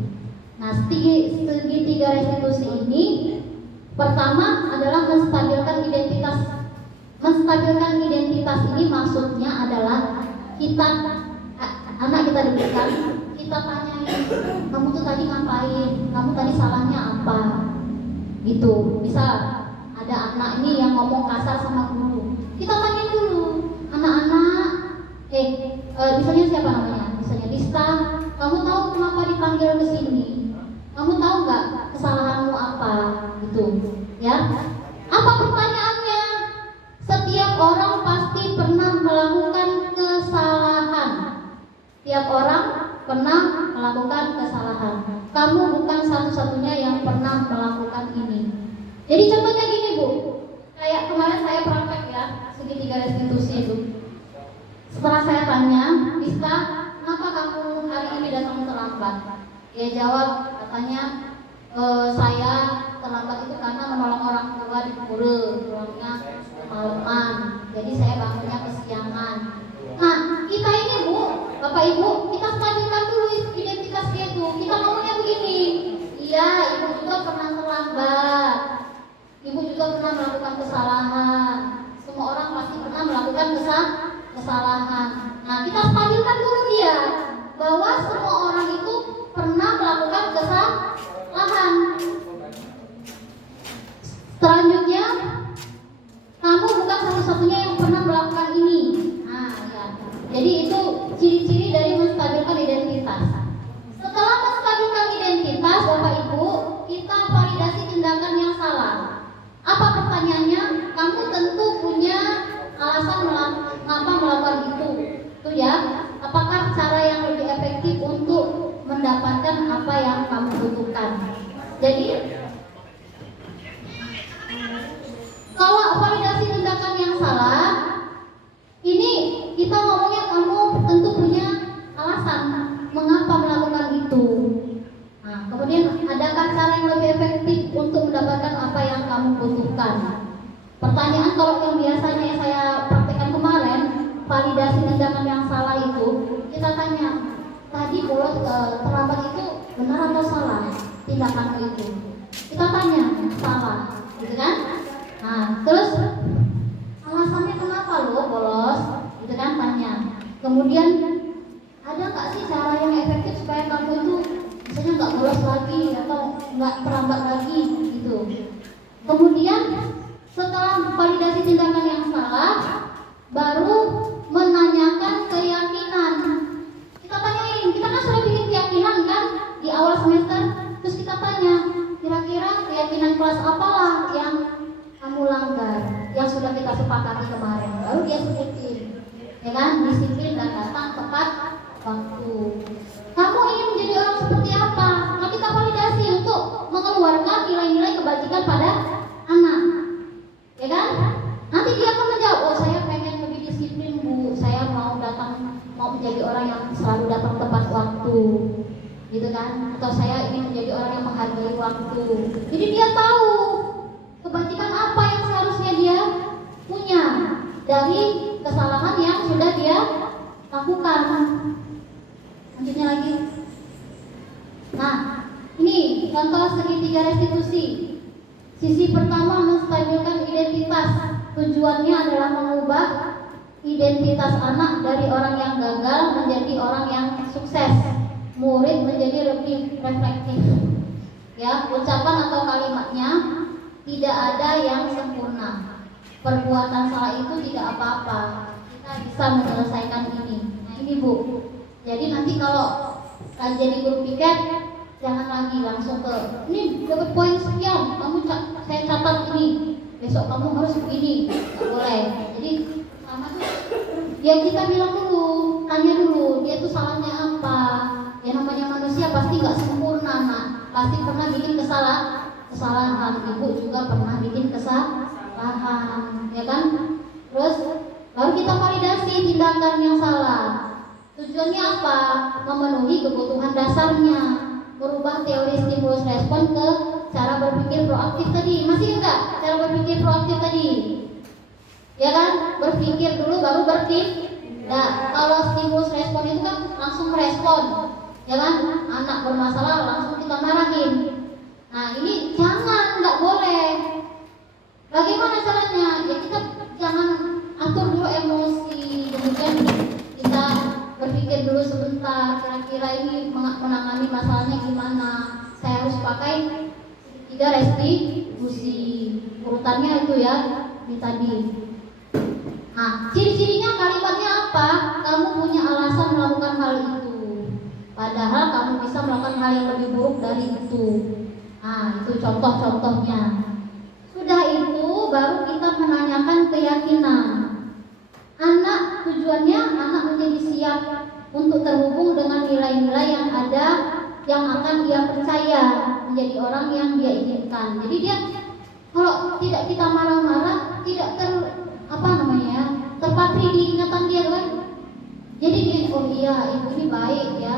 Nah segitiga restitusi ini pertama adalah menstabilkan identitas. Menstabilkan identitas ini maksudnya adalah kita, anak kita diberikan, kita tanyain, kamu tuh tadi ngapain, kamu tadi salahnya apa, gitu. Bisa ada anak ini yang ngomong kasar sama guru, kita tanya dulu, anak-anak, misalnya siapa namanya, misalnya Dista, kamu tahu kenapa dipanggil ke sini? Kamu tahu nggak kesalahanmu apa, gitu, ya? Apa pertanyaannya? Setiap orang pasti pernah melakukan kesalahan. Setiap orang pernah melakukan kesalahan. Kamu bukan satu-satunya yang pernah melakukan ini. Jadi contohnya gini Bu, kayak kemarin saya praktek ya, segitiga restitusi itu. Setelah saya tanya, Dista, kenapa kamu hari ini datang terlambat? Dia jawab, katanya saya terlambat itu karena menolong orang tua di pura, pulangnya malaman, jadi saya bangunnya kesiangan. Nah kita ini Bu, Bapak Ibu, kita stabilkan dulu identitas dia tuh. Kita ngomongnya begini, iya ibu juga pernah terlambat, ibu juga pernah melakukan kesalahan, semua orang pasti pernah melakukan kesalahan. Nah kita stabilkan dulu dia bahwa semua orang itu pernah melakukan kesalahan. Selanjutnya, kamu bukan satu-satunya yang pernah melakukan ini. Nah, ya. Jadi itu ciri-ciri dari menstabilkan identitas. Setelah menstabilkan identitas, Bapak Ibu, kita validasi tindakan yang salah. Apa pertanyaannya? Kamu tentu punya alasan mengapa melakukan itu. Itu ya. Apakah cara yang lebih efektif untuk mendapatkan apa yang kamu butuhkan? Jadi kalau validasi tindakan yang salah, ini kita ngomongnya kamu tentu punya alasan mengapa melakukan itu. Nah, kemudian adakah cara yang lebih efektif untuk mendapatkan apa yang kamu butuhkan? Pertanyaan kalau yang biasanya yang saya praktekkan kemarin, validasi tindakan yang salah itu, kita tanya, tadi bolos terlambat itu benar atau salah tindakanmu itu? Kita tanya, salah, gitu kan? Nah, terus alasannya kenapa lo bolos? Gitu kan tanya. Kemudian ada nggak sih cara yang efektif supaya kamu itu misalnya nggak bolos lagi atau nggak terlambat lagi gitu. Kemudian setelah validasi tindakan yang salah, baru menanyakan keyakinan. Kita tanyain, kita kan sudah bikin keyakinan kan di awal semester. Terus kita tanya, kira-kira keyakinan kelas apalah yang kamu langgar, yang sudah kita sepakati kemarin. Lalu dia sebutin, ya kan, disiplin dan datang tepat waktu. Kamu ingin menjadi orang seperti apa? Nah, kita validasi untuk mengeluarkan nilai-nilai kebajikan pada anak, ya kan? Nanti dia akan menjawab, oh saya pengen lebih disiplin Bu, saya mau menjadi orang yang selalu datang tepat waktu, gitu kan? Atau saya ingin menjadi orang yang menghargai waktu. Jadi dia tahu kebajikan apa yang seharusnya dia punya dari kesalahan yang sudah dia lakukan. Lanjutnya lagi. Nah, ini contoh segitiga restitusi. Sisi pertama menstabilkan identitas. Tujuannya adalah mengubah identitas anak dari orang yang gagal menjadi orang yang sukses. Murid menjadi lebih reflektif. Ya, ucapan atau kalimatnya tidak ada yang sempurna. perbuatan salah itu tidak apa-apa, kita bisa menyelesaikan ini. Nah ini Bu, jadi nanti kalau kajian di grup piket jangan lagi langsung ke ini dapat poin sekian, kamu saya catat ini, besok kamu harus begini, nggak boleh. Jadi sama tuh ya kita bilang dulu, tanya dulu dia tuh salahnya apa. Ya namanya manusia pasti nggak sempurna, nah pasti pernah bikin kesalahan. Ibu juga pernah bikin kesalahan, ya kan? Terus baru kita validasi tindakan yang salah. Tujuannya apa? Memenuhi kebutuhan dasarnya, merubah teori stimulus respon ke cara berpikir proaktif tadi. Masih enggak cara berpikir proaktif tadi? Ya kan? Berpikir dulu baru bertindak. Nah, kalau stimulus respon itu kan langsung merespon, ya kan? Anak bermasalah langsung kita marahin. Nah ini jangan, nggak boleh. Bagaimana caranya? Ya kita jangan atur dulu emosi, kemudian kita berpikir dulu sebentar, kira-kira ini menangani masalahnya gimana. Saya harus pakai 3 restitusi. Urutannya itu ya, ini tadi. Nah, ciri-cirinya kalimatnya apa? Kamu punya alasan melakukan hal itu, padahal kamu bisa melakukan hal yang lebih buruk dari itu. Nah, itu contoh-contohnya. Sudah itu baru kita menanyakan keyakinan. Anak, tujuannya anak menjadi siap untuk terhubung dengan nilai-nilai yang ada, yang akan dia percaya menjadi orang yang dia inginkan. Jadi dia kalau tidak kita marah-marah, tidak terpatri di ingatan dia kan. Jadi dia, oh iya ibu ini baik ya,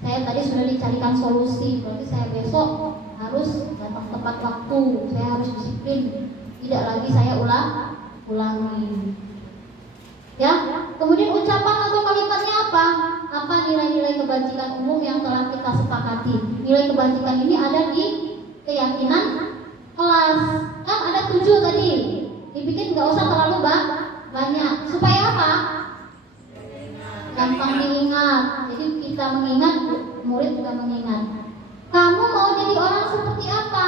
saya tadi sudah dicarikan solusi, berarti saya besok harus datang tepat waktu, saya harus disiplin, tidak lagi saya ulangi. Ya, kemudian ucapan atau kalimatnya apa? Apa nilai-nilai kebajikan umum yang telah kita sepakati? Nilai kebajikan ini ada di keyakinan kelas. Kan ada 7 tadi. Dibikin nggak usah terlalu banyak. Supaya apa? Gampang diingat. Jadi kita mengingat, murid juga mengingat. Kamu mau jadi orang seperti apa?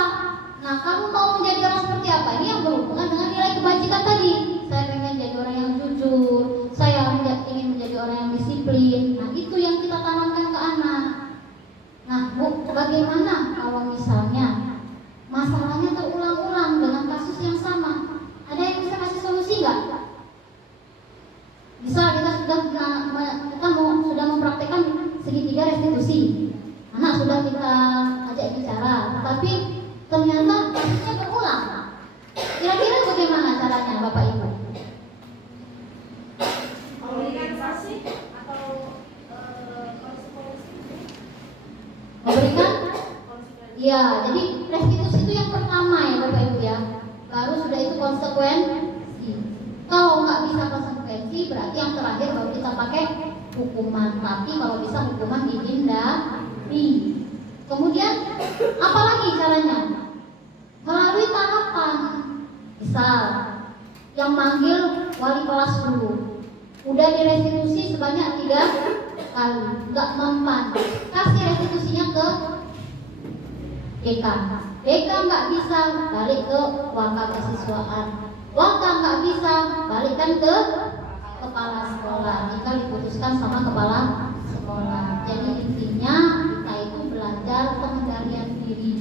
Nah, kamu mau menjadi orang seperti apa? Ini yang berhubungan dengan nilai kebajikan tadi. Saya pengen jadi orang yang jujur, saya ingin menjadi orang yang disiplin. Nah, itu yang kita tanamkan ke anak. Nah, Bu, bagaimana kalau misalnya masalahnya terulang-ulang dengan kasus yang sama? Ada yang bisa kasih solusi nggak? Bisa, kita sudah mempraktekkan segitiga restitusi. Anak sudah kita ajak bicara, tapi ternyata kasusnya berulang. Kira-kira bagaimana caranya Bapak Ibu? Organisasi atau konsekuensi? Memberikan? Ya, jadi restitusi itu yang pertama ya Bapak Ibu ya. Baru sudah itu konsekuensi. Kalau nggak bisa konsekuensi, berarti yang terakhir baru kita pakai hukuman. Tapi kalau bisa hukuman dihindari. Kemudian apa lagi caranya? Melalui tahapan. Misal yang manggil wali kelas dulu, udah direstitusi sebanyak 3 kali, nggak mempan, kasih restitusinya ke DK. DK nggak bisa, balik ke waka kesiswaan. Waka nggak bisa, balikkan ke kepala sekolah jika diputuskan sama kepala sekolah. Jadi intinya kita itu belajar pengendalian diri,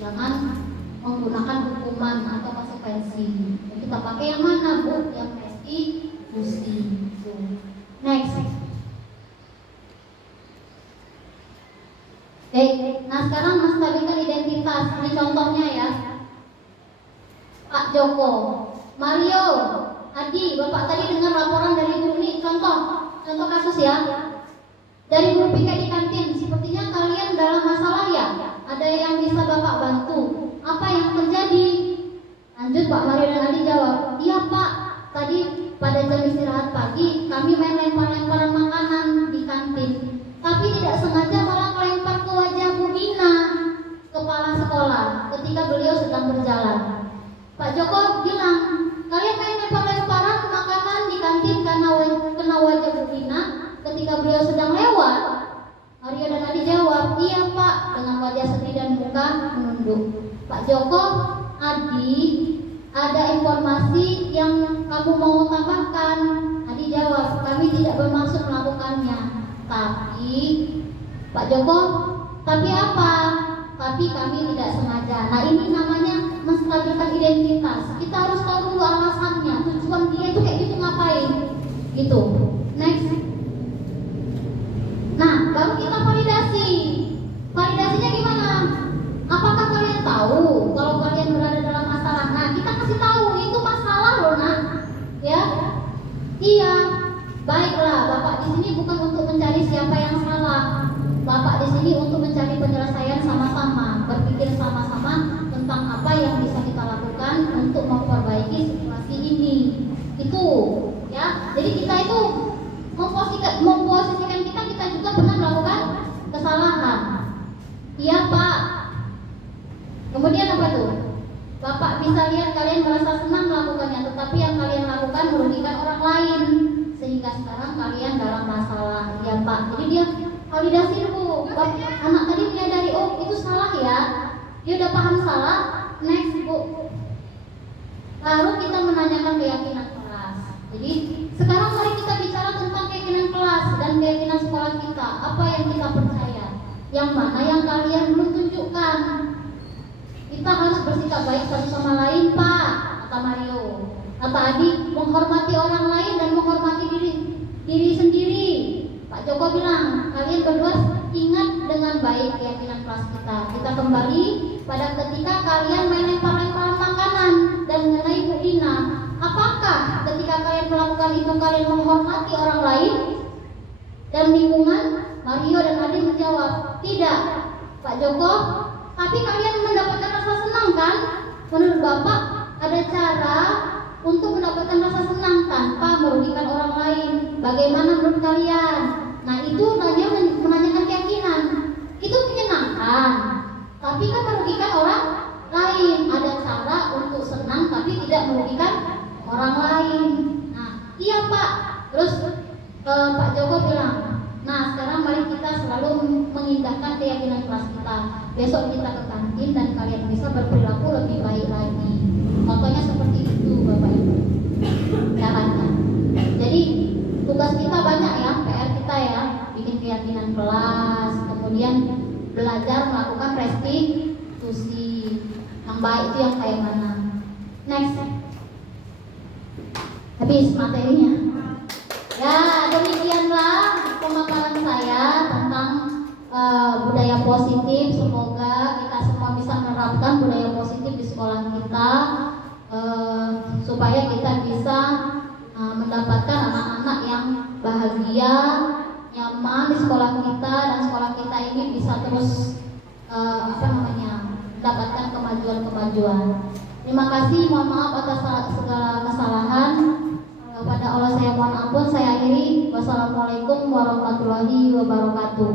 jangan menggunakan hukuman atau konsekuensi. Kita pakai yang mana Bu? Yang restitusi. Next. Oke, nah sekarang menstabilkan identitas. Ini contohnya ya. Pak Joko, Mario, Adi, Bapak tadi dengar laporan dari guru ini. Contoh kasus ya. Dari guru piket di kantin, sepertinya kalian dalam masalah ya. Ada yang bisa Bapak bantu? Apa yang terjadi? Lanjut Pak Mario dan Adi jawab, iya Pak, tadi pada jam istirahat pagi kami main lempar-lemparan makanan di kantin, tapi tidak sengaja malah melempar ke wajah Bu Bina, kepala sekolah, ketika beliau sedang berjalan. Pak Joko bilang, kalian main lempar-lemparan makanan di kantin karena kena wajah Bu Bina ketika beliau sedang lewat. Mario dan Adi jawab, iya Pak, dengan wajah sedih dan muka menunduk. Pak Joko, Adi, ada informasi yang kamu mau tambahkan? Adi jawab, kami tidak bermaksud melakukannya. Tapi Pak Joko, tapi apa? Tapi kami tidak sengaja. Nah, ini namanya menstabilkan identitas. Kita harus tahu dulu alasannya, tujuan dia itu kayak gitu ngapain, gitu. Next. Nah, baru kita validasi. Validasinya gimana? Apakah kalian tahu kalau kalian berada dalam masalah? Nah, kita kasih tahu itu masalah loh, nak. Ya, iya. Baiklah, Bapak di sini bukan untuk mencari siapa yang salah. Bapak di sini untuk mencari penyelesaian sama-sama, berpikir sama-sama tentang apa yang bisa kita lakukan untuk memperbaiki situasi ini. Itu, ya. Jadi kita itu memposisikan kita juga pernah melakukan kesalahan. Iya, Pak. Kemudian apa tuh? Bapak bisa lihat kalian merasa senang melakukannya, tetapi yang kalian lakukan merugikan orang lain, sehingga sekarang kalian dalam masalah. Ya, Pak. Jadi dia validasi dulu. Anak tadi menyadari, oh itu salah ya. Dia udah paham salah. Next, Bu. Baru kita menanyakan keyakinan kelas. Jadi sekarang mari kita bicara tentang keyakinan kelas dan keyakinan sekolah kita. Apa yang kita percaya? Yang mana yang kalian belum tunjukkan? Kita harus bersikap baik satu sama lain, Pak, kata Mario. Kata Adi, menghormati orang lain dan menghormati diri sendiri. Pak Joko bilang, kalian berdua ingat dengan baik keyakinan kelas kita. Kita kembali pada ketika kalian melempar-lemparan makanan dan mengenai Bu Dina. Apakah ketika kalian melakukan itu kalian menghormati orang lain dan lingkungan? Mario dan Adi menjawab, tidak, Pak Joko. Tapi kalian mendapatkan rasa senang kan? Menurut Bapak ada cara untuk mendapatkan rasa senang tanpa merugikan orang lain. Bagaimana menurut kalian? Nah, itu menanyakan keyakinan. Itu menyenangkan, tapi kan merugikan orang lain. Ada cara untuk senang tapi tidak merugikan orang lain. Nah, iya, Pak. Terus Pak Joko bilang, nah sekarang mari kita selalu mengindahkan keyakinan kelas kita. Besok kita ke kantin dan kalian bisa berperilaku lebih baik lagi. Contohnya seperti itu, Bapak Ibu. Caranya. Jadi tugas kita banyak ya, PR kita ya, bikin keyakinan kelas, kemudian belajar melakukan restitusi. Yang baik itu yang kayak mana? Next. Habis materinya. Ya, demikianlah pemaparan saya tentang budaya positif. Semoga kita semua bisa menerapkan budaya positif di sekolah kita, supaya kita bisa mendapatkan anak-anak yang bahagia, nyaman di sekolah kita, dan sekolah kita ini bisa terus mendapatkan kemajuan-kemajuan. Terima kasih, mohon maaf atas segala kesalahan. Kepada Allah saya mohon ampun. Saya akhiri. Wassalamualaikum warahmatullahi wabarakatuh.